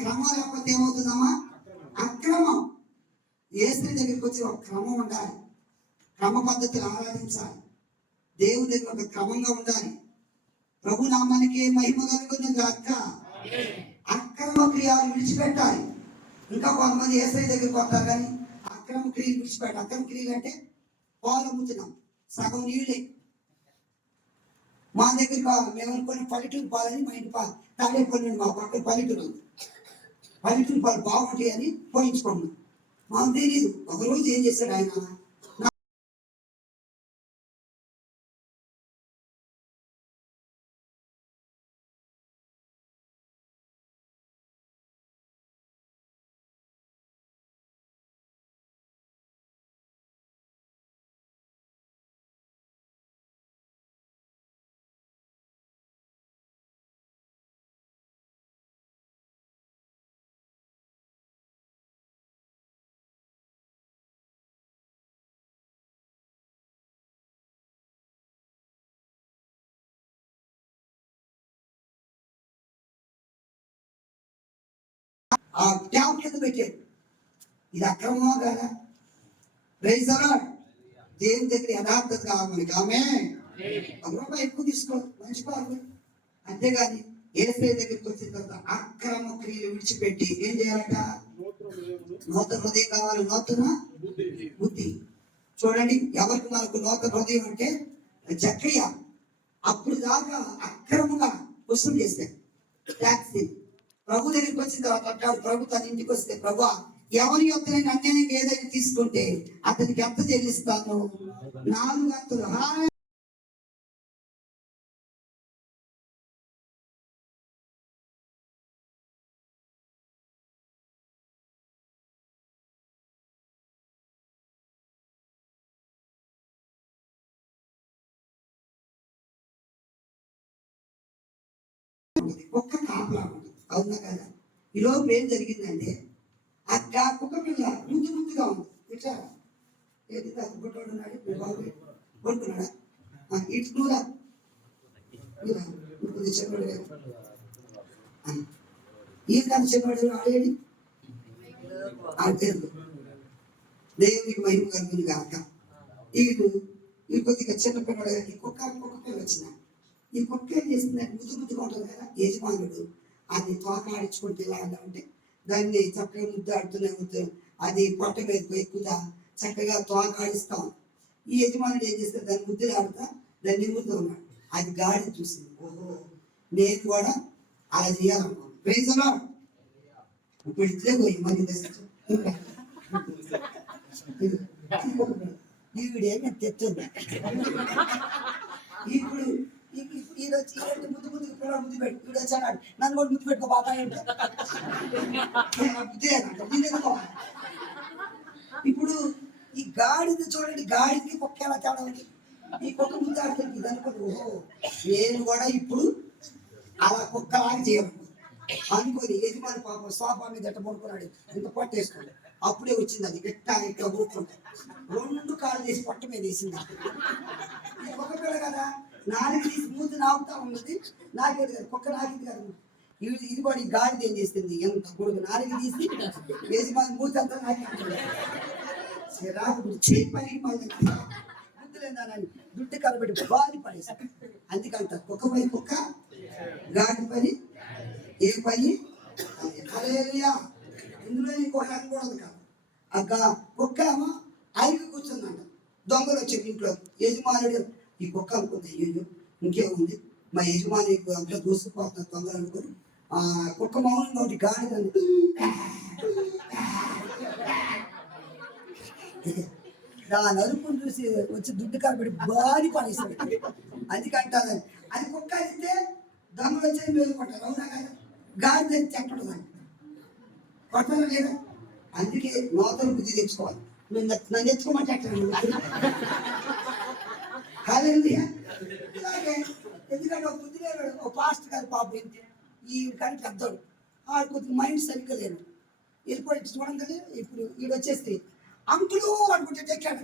క్రమం లేకపోతే ఏమవుతుందమ్మా? అక్రమం. యేసు దగ్గరికి వచ్చి ఒక క్రమం ఉండాలి, క్రమ పద్ధతులు ఆరాధించాలి, దేవుని దగ్గర ఒక క్రమంగా ఉండాలి. ప్రభు నామానికి మహిమ కలుగును గాక. అక్రమ క్రియలు విడిచిపెట్టాలి. ఇంకా కొంతమంది యేసయ్య దగ్గరికి వస్తారు కానీ అక్రమ క్రియలు విడిచిపెట్టాలి. అక్రమ క్రియలు అంటే పాలు అమ్ముతున్నాం, సగం నీళ్ళే. మా దగ్గర మేము అనుకున్న పల్లెటూరు పాలని, మా ఇంటి పాలు తాడేపల్లి మా పక్కన పల్లెటూరు ఉంది, పల్లెటూరు పాలు బాగుంటాయి అని పోయించుకున్నాం. మాకు తెలియదు. ఒకరోజు ఏం చేశాడు ఆయన, ఆ ట్యాప్ కింద పెట్టాడు. ఇది అక్రమమా కదా? Praise the Lord. దేవుని దగ్గర యథార్థత కావాలి మనకి. ఆమేన్. ₹1 ఎక్కువ తీసుకో, మంచి పాలు. అంతేగాని యేసయ్య దగ్గరికి వచ్చిన తర్వాత అక్రమ క్రియలు విడిచిపెట్టి ఏం చేయాలట? నూతన హృదయం కావాలి, నూతన బుద్ధి. చూడండి, ఎవరికి మనకు నూతన హృదయం అంటే జక్కయ్య అప్పుడు దాకా అక్రమంగా వసూలు చేశాడు ట్యాక్సీ. ప్రభు దగ్గరికి వచ్చిన తర్వాత అంటాడు, ప్రభు తన ఇంటికి వస్తే, ప్రభు ఎవరి యొక్క నేను అన్యాయంగా ఏదైనా తీసుకుంటే అతనికి ఎంత చెల్లిస్తాను? 400. ఒక్క కాపలా ఉంటుంది. అవునా కదా? ఈరోజు ఏం జరిగిందంటే ఆ కుక్క పిల్ల ముందుగా ఉంది. ఇట్లా ఏది కుక్కటోడు ఉన్నాడు, బాబు కొడుకున్నాడా? ఇటు నువ్వురా చెప్పాడు ఈ కాదు చెప్పాడు. ఆడేది ఆడేది. దేవునికి మహిమ కలుగును గాక. ఈ కొద్దిగా చిన్న పిల్లడు కుక్క పిల్ల వచ్చిన ఈ కుక్క ఏం చేస్తుందంటే ముద్దుగా ఉంటుంది కదా. యజమానుడు అది తోక ఆడించుకుంటే ఇలా ఉంటే దాన్ని చక్కగా ముద్దు అది పొట్ట మీద ఎక్కుదా చక్కగా తోక ఆడిస్తాం. ఈ యజమానుడు ఏం చేస్తే దాన్ని ముద్దులు ఆడుతా దాన్ని నిమ్ముతూ ఉన్నాడు. అది గాడి చూసింది, ఓహో నేను కూడా అలా చేయాలనుకోను. Praise the lord. ఇప్పుడు ఇట్లే పోయి మరి ఈవిడేమి తెచ్చింది. ఇప్పుడు ఈరోజు ముద్దు కూడా ముద్దు పెట్టు వీడు వచ్చాడు నన్ను కూడా ముద్దు పెట్టుకో బాబాయ్ అంటే బుద్ధి లేదంట నేను ఎందుకో. ఇప్పుడు ఈ గాడిద చూడండి, గాడిదకి కుక్క ఎలా తేడా ఉంది. ఈ కుక్క ముందు ఆడుతుంది ఇది అనుకోండి, ఓహో నేను కూడా ఇప్పుడు అలా కుక్కలాగా చేయను అనుకోని యజమాని పాపం సోఫా మీద ఎట్ట పడుకున్నాడు, ఇంత పట్టేసుకోండి. అప్పుడే వచ్చింది అది ఇట్లా ఇట్లా ఊరుకుంటా 2 కాళ్ళు తీసి పొట్ట మీద వేసింది. ఇది కుక్క పిల్ల కదా, నాలుగు తీసి మూతి నాకుతా ఉన్నది, నాకేది కాదు కుక్క నాకింది కదా. ఇది కూడా ఈ గాడిద ఏం చేస్తుంది, ఎంత కొడుకు నాలుగు తీసి యజమాని మూతి అంతా నాకే చిరాకు పని బుద్ధులేదానని దుడ్డు కలబెట్టి బాగా పడేసాడు. అందుకంట కుక్క పని కుక్క, గాడి పని ఏ పని. హల్లెలూయా. ఇందులో ఇంకో హ్యాండ్ కూడా ఉంది కాదు. ఆ కుక్క ఏమో ఐదు కూర్చుందంట. దొంగలు వచ్చారు ఇంట్లో. యజమానుడు ఈ కుక్క అనుకుంది, అయ్యో ఇంకేముంది మా యజమాని అంతా దూసుకుపోతున్న దొంగలు అనుకుని ఆ కుక్క మౌనంగా ఒకటి గాడిదని దాని అరుపును చూసి వచ్చి దుడ్డు కాబట్టి బాగా పడేసాడు. అందుకంటారు అది కుక్క అయితే దొంగలు వచ్చేది మేలుకుంటారు, అవునా కదా. గాడి అయితే చెప్పడం దాన్ని కొట్టడం లేదా. అందుకే నూతన బుద్ధి తెచ్చుకోవాలి. నన్ను తెచ్చుకోమంటే హల్లెలూయా. ఇలాగే ఎందుకంటే ఒక బుద్ధి లేడు, ఒక పాస్టర్ గారు పాపం ఏంటి ఈ కానీ పెద్దోడు ఆడు కొద్దిగా మైండ్ సరిగ్గా లేడు. వెళ్ళిపోయి చూడం కదా. ఇప్పుడు ఈడు వచ్చేస్తే అంకులు అనుకుంటే తెచ్చాడు.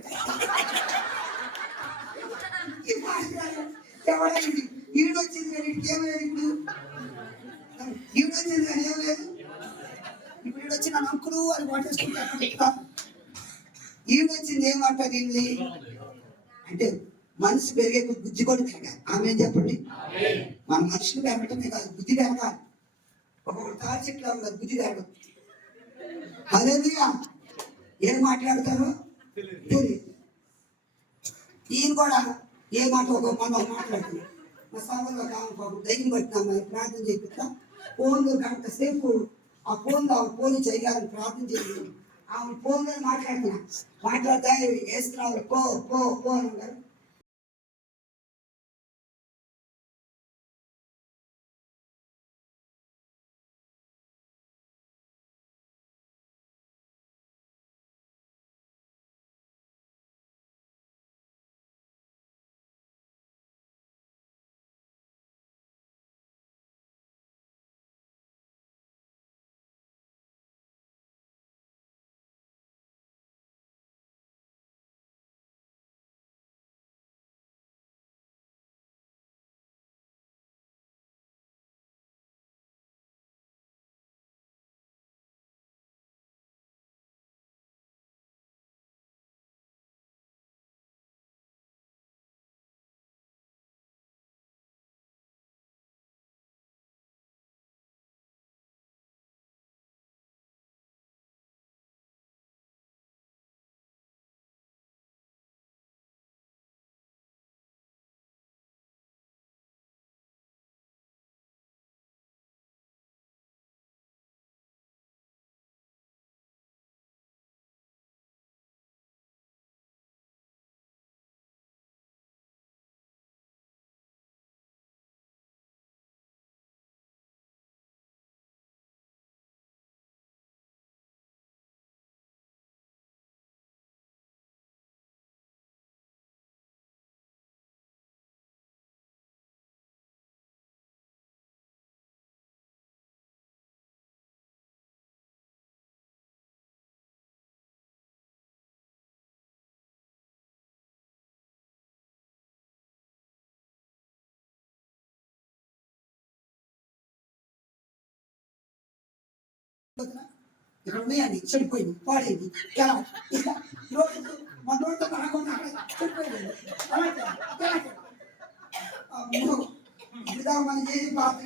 ఎవడైంది ఈడు వచ్చింది కానీ ఏమలేదు. ఇప్పుడు ఈడు వచ్చింది కానీ ఏం లేదు. ఇప్పుడు ఈడు వచ్చి నన్ను అంకులు అని వాటేసుకుంటా. ఈడు వచ్చింది ఏమంటారు ఇల్లు అంటే మనసు పెరిగే బుద్ధి కూడా పెరగాలి. ఆమె ఏం చెప్పండి, మన మనుషులు పెరగటమే కాదు బుద్ధి పెరగాలి. ఒక్కొక్క తాడి చెట్లు ఉండదు, బుద్ధి పెరగదు. హల్లెలూయా. ఏం మాట్లాడతారో తెలియదు. ఈయన కూడా ఏ మాట ఒక మనం మాట్లాడుతున్నాం. మా సభలో కాకపోతే దయ్యం పట్టినామా ప్రార్థన చేపిస్తా. ఫోన్లో గంట సేపు ఆ ఫోన్లో ఫోన్ చేయాలని ప్రార్థన చేయాలి. ఆమె ఫోన్లో మాట్లాడుతా వేస్తున్నావు పో పో పో అని అన్నారు. ఇక్కడ ఉన్నాయండి చెడిపోయింది పాడైంది ఎలా ఇట్లా రోజు మా నోటితో రాకుండా చెడిపోయింది మనం చేసి పాత్ర.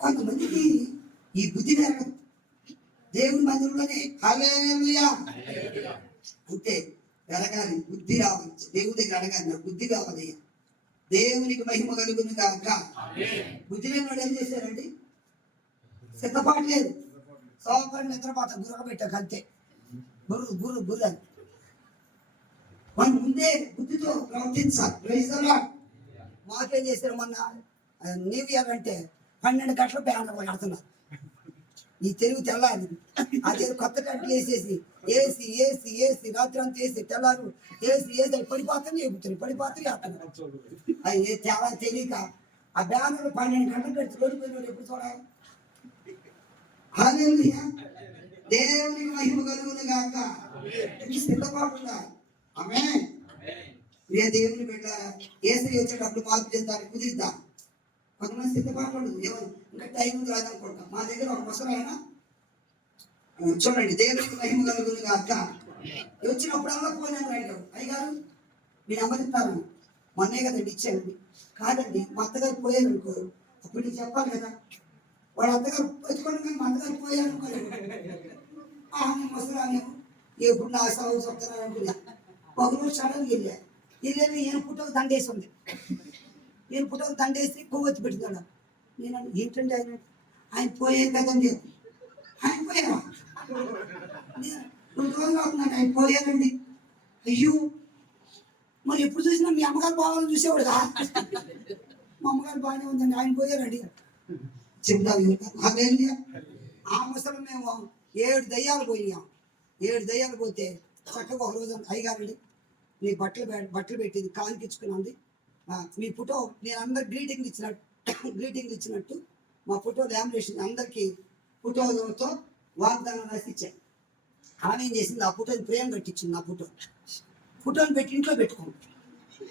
కొంతమందికి ఈ బుద్ధి జరగదు. దేవుని మందిరంలోనే హల్లెలూయా అంటే జరగాలి, బుద్ధి రావాలి. దేవుని దగ్గర అడగాలి, నాకు బుద్ధి కావాలి, దేవునికి మహిమ కలుగును కాక. బుద్ధి లేని వాడు ఏం చేశారండి, సిద్ధపాటు లేదు, సోపడి నిద్రపాత గుర్ర పెట్టాక అంతే. బుర్రు బుర్రు బుర్రు అని మనం ముందే బుద్ధితో ప్రవర్తించాలి. Praise the Lord. మాకేం చేశారు మొన్న న్యూ ఇయర్ అంటే 12 గంటల బ్యానర్ కడుతున్నారు. ఈ తెలుగు తెల్లారి అదే కొత్త టెంట్లు వేసేసి ఏసి ఏసి ఏసి రాత్రి అంతా వేసి తెల్లారు ఏసి ఏసి పడిపోతాను చెబుతుంది పడిపోతాను చేస్తున్నారు. అది చాలా తెలియక ఆ బ్యానర్లు 12 గంటలు పెట్టి రోడ్డు ఎప్పుడు చూడాలి. హల్లెలూయా, దేవునికి మహిమ కలుగును గాక. సిద్ధపాటు ఉండాలి. ఆమేన్. ప్రియ దేవుని బిడ్డ, యేసయ్య వచ్చేటప్పుడు మార్పు చెందాలి, కుదిరిద్దా. కొంతమంది సిద్ధపాటు ఉండదు, ఏమో ఇంకా టైం రాదనుకుంటాం. మా దగ్గర ఒక ముసలాయన చూడండి, దేవునికి మహిమ కలుగును గాక, వచ్చినప్పుడల్లా ఫోన్ నెంబర్ అడిగాడు. అయ్యగారు మీ నెంబర్ ఇస్తాను, మొన్నే కదండి ఇచ్చానండి. కాదండి, మా అత్తగారు పోయారు అనుకో, అప్పుడు నీకు చెప్పాలి కదా. వాడు అత్తగారు వచ్చుకోండి కానీ మా అత్తగారు పోయారు అనుకోలేదు. ముసలాను ఎప్పుడు నా సౌ చెప్తున్నాను అనుకున్నా. ఒకరోజు సడన్గా వెళ్ళి ఈయన పుట్టకు దండేసి ఉంది. ఈయన పుట్టకు దండేసి కొవ్వొచ్చి పెడుతున్నాడు. నేను ఏంటండి ఆయన పోయారు కదండి. ఆయన పోయారా? 2 రోజులు అవుతున్నాడు ఆయన పోయారండి. అయ్యో, మరి ఎప్పుడు చూసినా మీ అమ్మగారు బావాలని చూసేవాడు కదా. మా అమ్మగారు బాగానే ఉందండి, ఆయన పోయారండి చెప్తాను. ఆ ముసలి మేము 7 దయ్యాలు పోయినాం. 7 దయ్యాలు పోతే చక్కగా ఒక రోజు అయ్యగారండి నీ బట్టలు పెట్టింది కానికిచ్చుకున్నది మీ ఫోటో, నేను అందరు గ్రీటింగ్లు ఇచ్చినట్టు మా ఫోటో లామినేషన్ అందరికీ ఫోటోతో వాగ్దానం రాసి ఇచ్చాను. ఆమె ఏం చేసింది, ఆ ఫోటోని ప్రేమ కట్టించింది. నా ఫోటోని పెట్టి ఇంట్లో పెట్టుకోండి.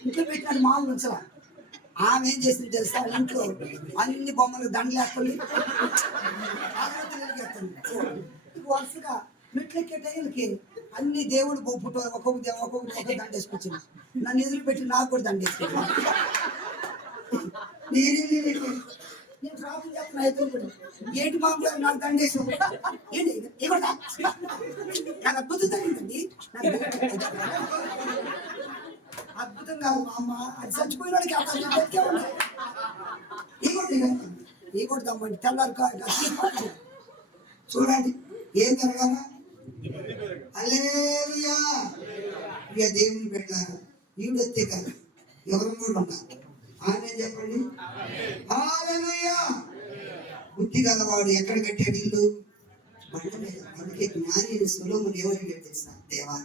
ఇంట్లో పెట్టినట్టు మామూలు ఉంచరా. ఆమె ఏం చేసింది తెలుసా, ఇంట్లో అన్ని బొమ్మలు దండలేస్తుంది, వరుసగా మెట్లెక్కే టైంకి అన్ని దేవుడు ఫోటో ఒక్కొక్క దండేసుకొచ్చింది. నన్ను ఎదురు పెట్టి నాకు కూడా దండేసుకుంటాను. నేను ట్రాఫిక్ చేస్తున్నా ఎదురు ఏంటి మామూలు నాకు దండేసి ఏంటి ఇవ్వడా నాకు అద్భుతం జరిగిందండి. అద్భుతం కాదు మా అమ్మ, అది చచ్చిపోయిన వాడికి ఈ కూడా దమ్మండి తెల్లారు చూడండి ఏం జరగాల. హల్లెలూయా, ఇక దేవుని పెట్టారు. ఈవిడెత్తే కాదు, ఎవరు కూడా ఉన్నారు. ఆయన చెప్పండి. హల్లెలూయా. బుద్ధి గలవాడు ఎక్కడ కట్టాడు ఇల్లు? బండ మీద. అందుకే జ్ఞాని సొలొమోను ఏమని తెలుసా, దేవా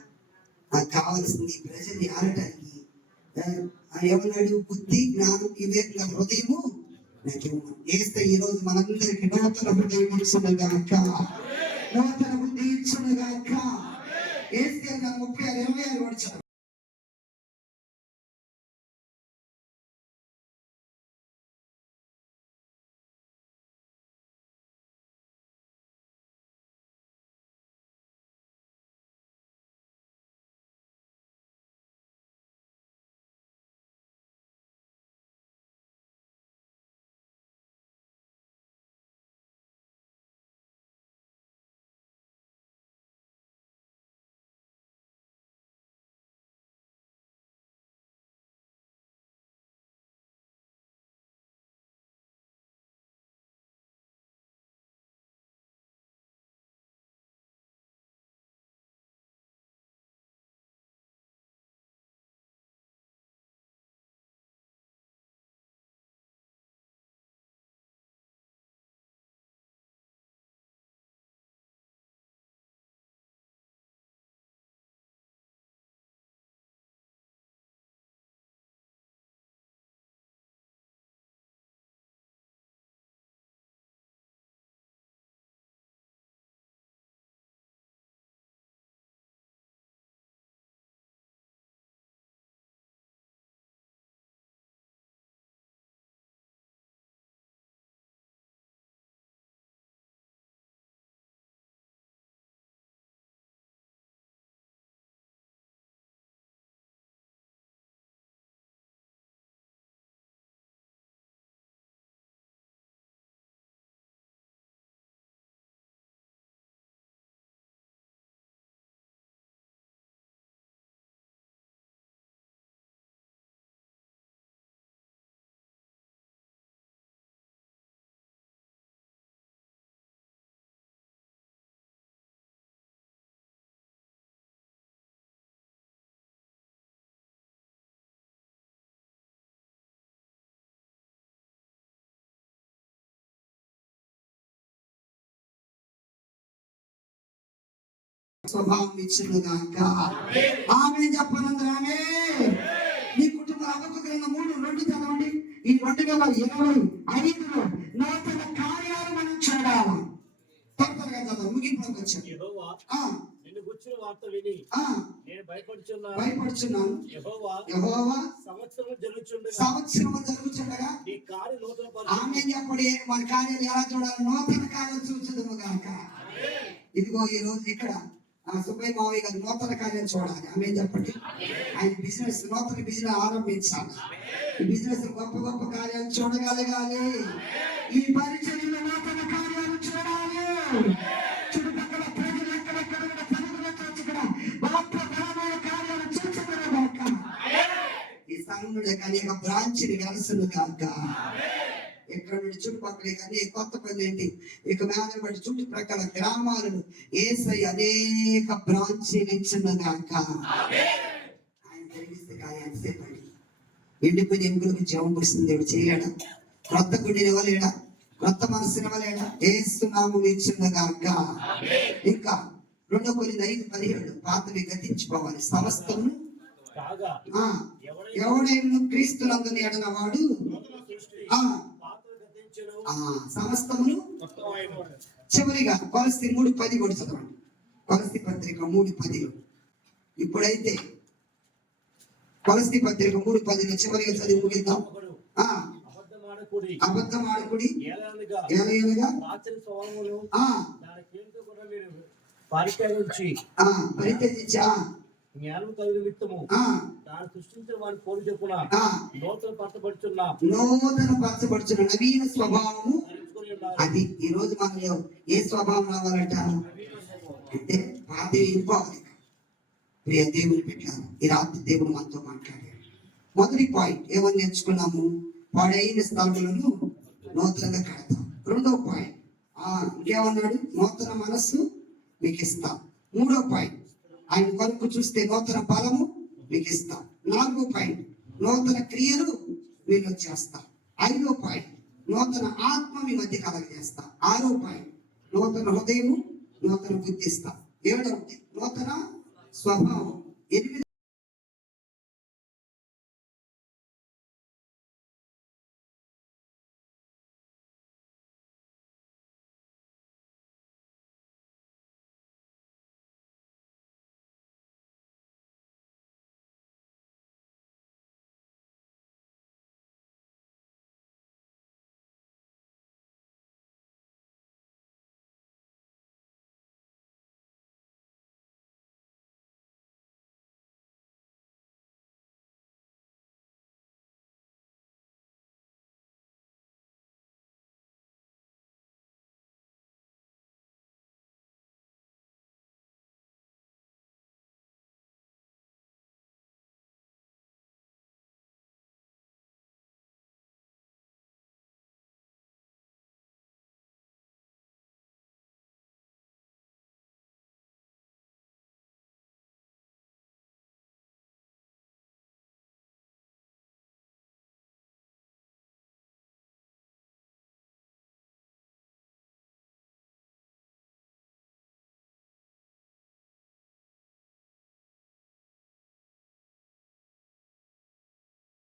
నాకు కావాల్సింది ప్రజల్ని ఆడటానికి ఏమన్నాడు, బుద్ధి జ్ఞానం వివేక హృదయము నాకు. ఏస్తే ఈ రోజు మనందరికి నూతన హృదయం ఇచ్చునుగాక, నూతన బుద్ధి ఇచ్చునుగాక. ఏస్తే 36:26 స్వభావం ఇచ్చును గాక. ఆమేన్ చెప్పనందరూ ఆమేన్. మీ కుటుంబ హబక్కు గ్రంథం 3:2 చదవండి. ఈ 2025లో నూతన కార్యాలు మనం చూడాలి. త్వరగా చదవండి, ముగింపులోకి వచ్చాం. యెహోవా ఆ, నిన్ను గూర్చిన వార్త విని ఆ, నేను భయపడుచున్నాను. యెహోవా సంవత్సరం జరుగుతుండగా నీ కార్యం నూతన ఆమె చెప్పడి మన కార్యాలు ఎలా చూడాలి? నూతన కార్యాలు చూచుదుము గాక. ఇదిగో ఈ రోజు ఇక్కడ సుబ్బయ్య మావయ్య గారు నూతన కార్యాలు చూడాలి. ఆమె చెప్పండి. ఆయన బిజినెస్ నూతన బిజినెస్ ఆరంభించాలి. ఈ బిజినెస్ గొప్ప గొప్ప కార్యాలు చూడగలగాలి. ఈ పరిచర్యలో నూతన కార్యాలు చూడాలి. చుట్టుపక్కల ప్రజలు ఎక్కడెక్కడ ఇక్కడ గొప్పతరమైన కార్యాలు చూచుదుము గాక. ఈ సంఘంలో అనేక బ్రాంచ్లు వెలసును కాక. ఎక్కడ నుండి చుట్టుపక్కల కానీ కొత్త పని ఏంటి ఇక మీద బట్టి చుట్టుప్రక్కల గ్రామాలను ఏసై అనేక బ్రాంచీలు ఇచ్చును గాక. ఆయన జరిగిస్తే కానీ ఎంతసేపండి ఎండిపోయిన ఎముకలకు జీవం పోసింది దేవుడు చేయలేడా? క్రొత్త గుండెని ఇవ్వలేడా? క్రొత్త మనసుని ఇవ్వలేడా? ఏసునామం ఇచ్చును గాక. ఇంకా 2 కొరింథీ 5:17 పాతవి గతించిపోవాలి, సమస్తము కాగా ఎవడైనా క్రీస్తునందుని ఎడల వాడు సమస్తమును. చివరిగా కొలస్సీ 3:10 కూడా చదవండి. కొలస్సీ పత్రిక 3:10. ఇప్పుడైతే కొలస్సీ పత్రిక 3:10 చివరిగా చదివి ముగిద్దాం. అబద్ధం ఆడకుడి, ఏలయనగా పరిత్యజించి జ్ఞానం కలిగిన విత్తము తాను సృష్టించిన వారిని పోలి చెప్పున నూతన పరచబడుచున్న నవీన స్వభావము అది. ఈ రోజు మనలో ఏ స్వభావం రావాలంట అంటే పాతవి వెళ్ళిపోవాలి. ప్రియ దేవుని పెట్టారు. ఈ రాత్రి దేవుడు మనతో మాట్లాడారు. మొదటి పాయింట్ ఏమని నేర్చుకున్నాము? పాడైన స్థలములను నూతనంగా కడతాం. 2వ పాయింట్ ఇంకేమన్నాడు? నూతన మనస్సు మీకు ఇస్తాం. 3వ పాయింట్ ఆయన కొరకు చూస్తే నూతన బలము మీకు ఇస్తాం. 4వ పాయింట్ నూతన క్రియలు మీరు చేస్తాం. 5వ పాయింట్ నూతన ఆత్మ మీ మధ్య కలగజేస్తాం. 6వ పాయింట్ నూతన హృదయము, నూతన బుద్ధి ఇస్తాం. 7వ నూతన స్వభావం. 8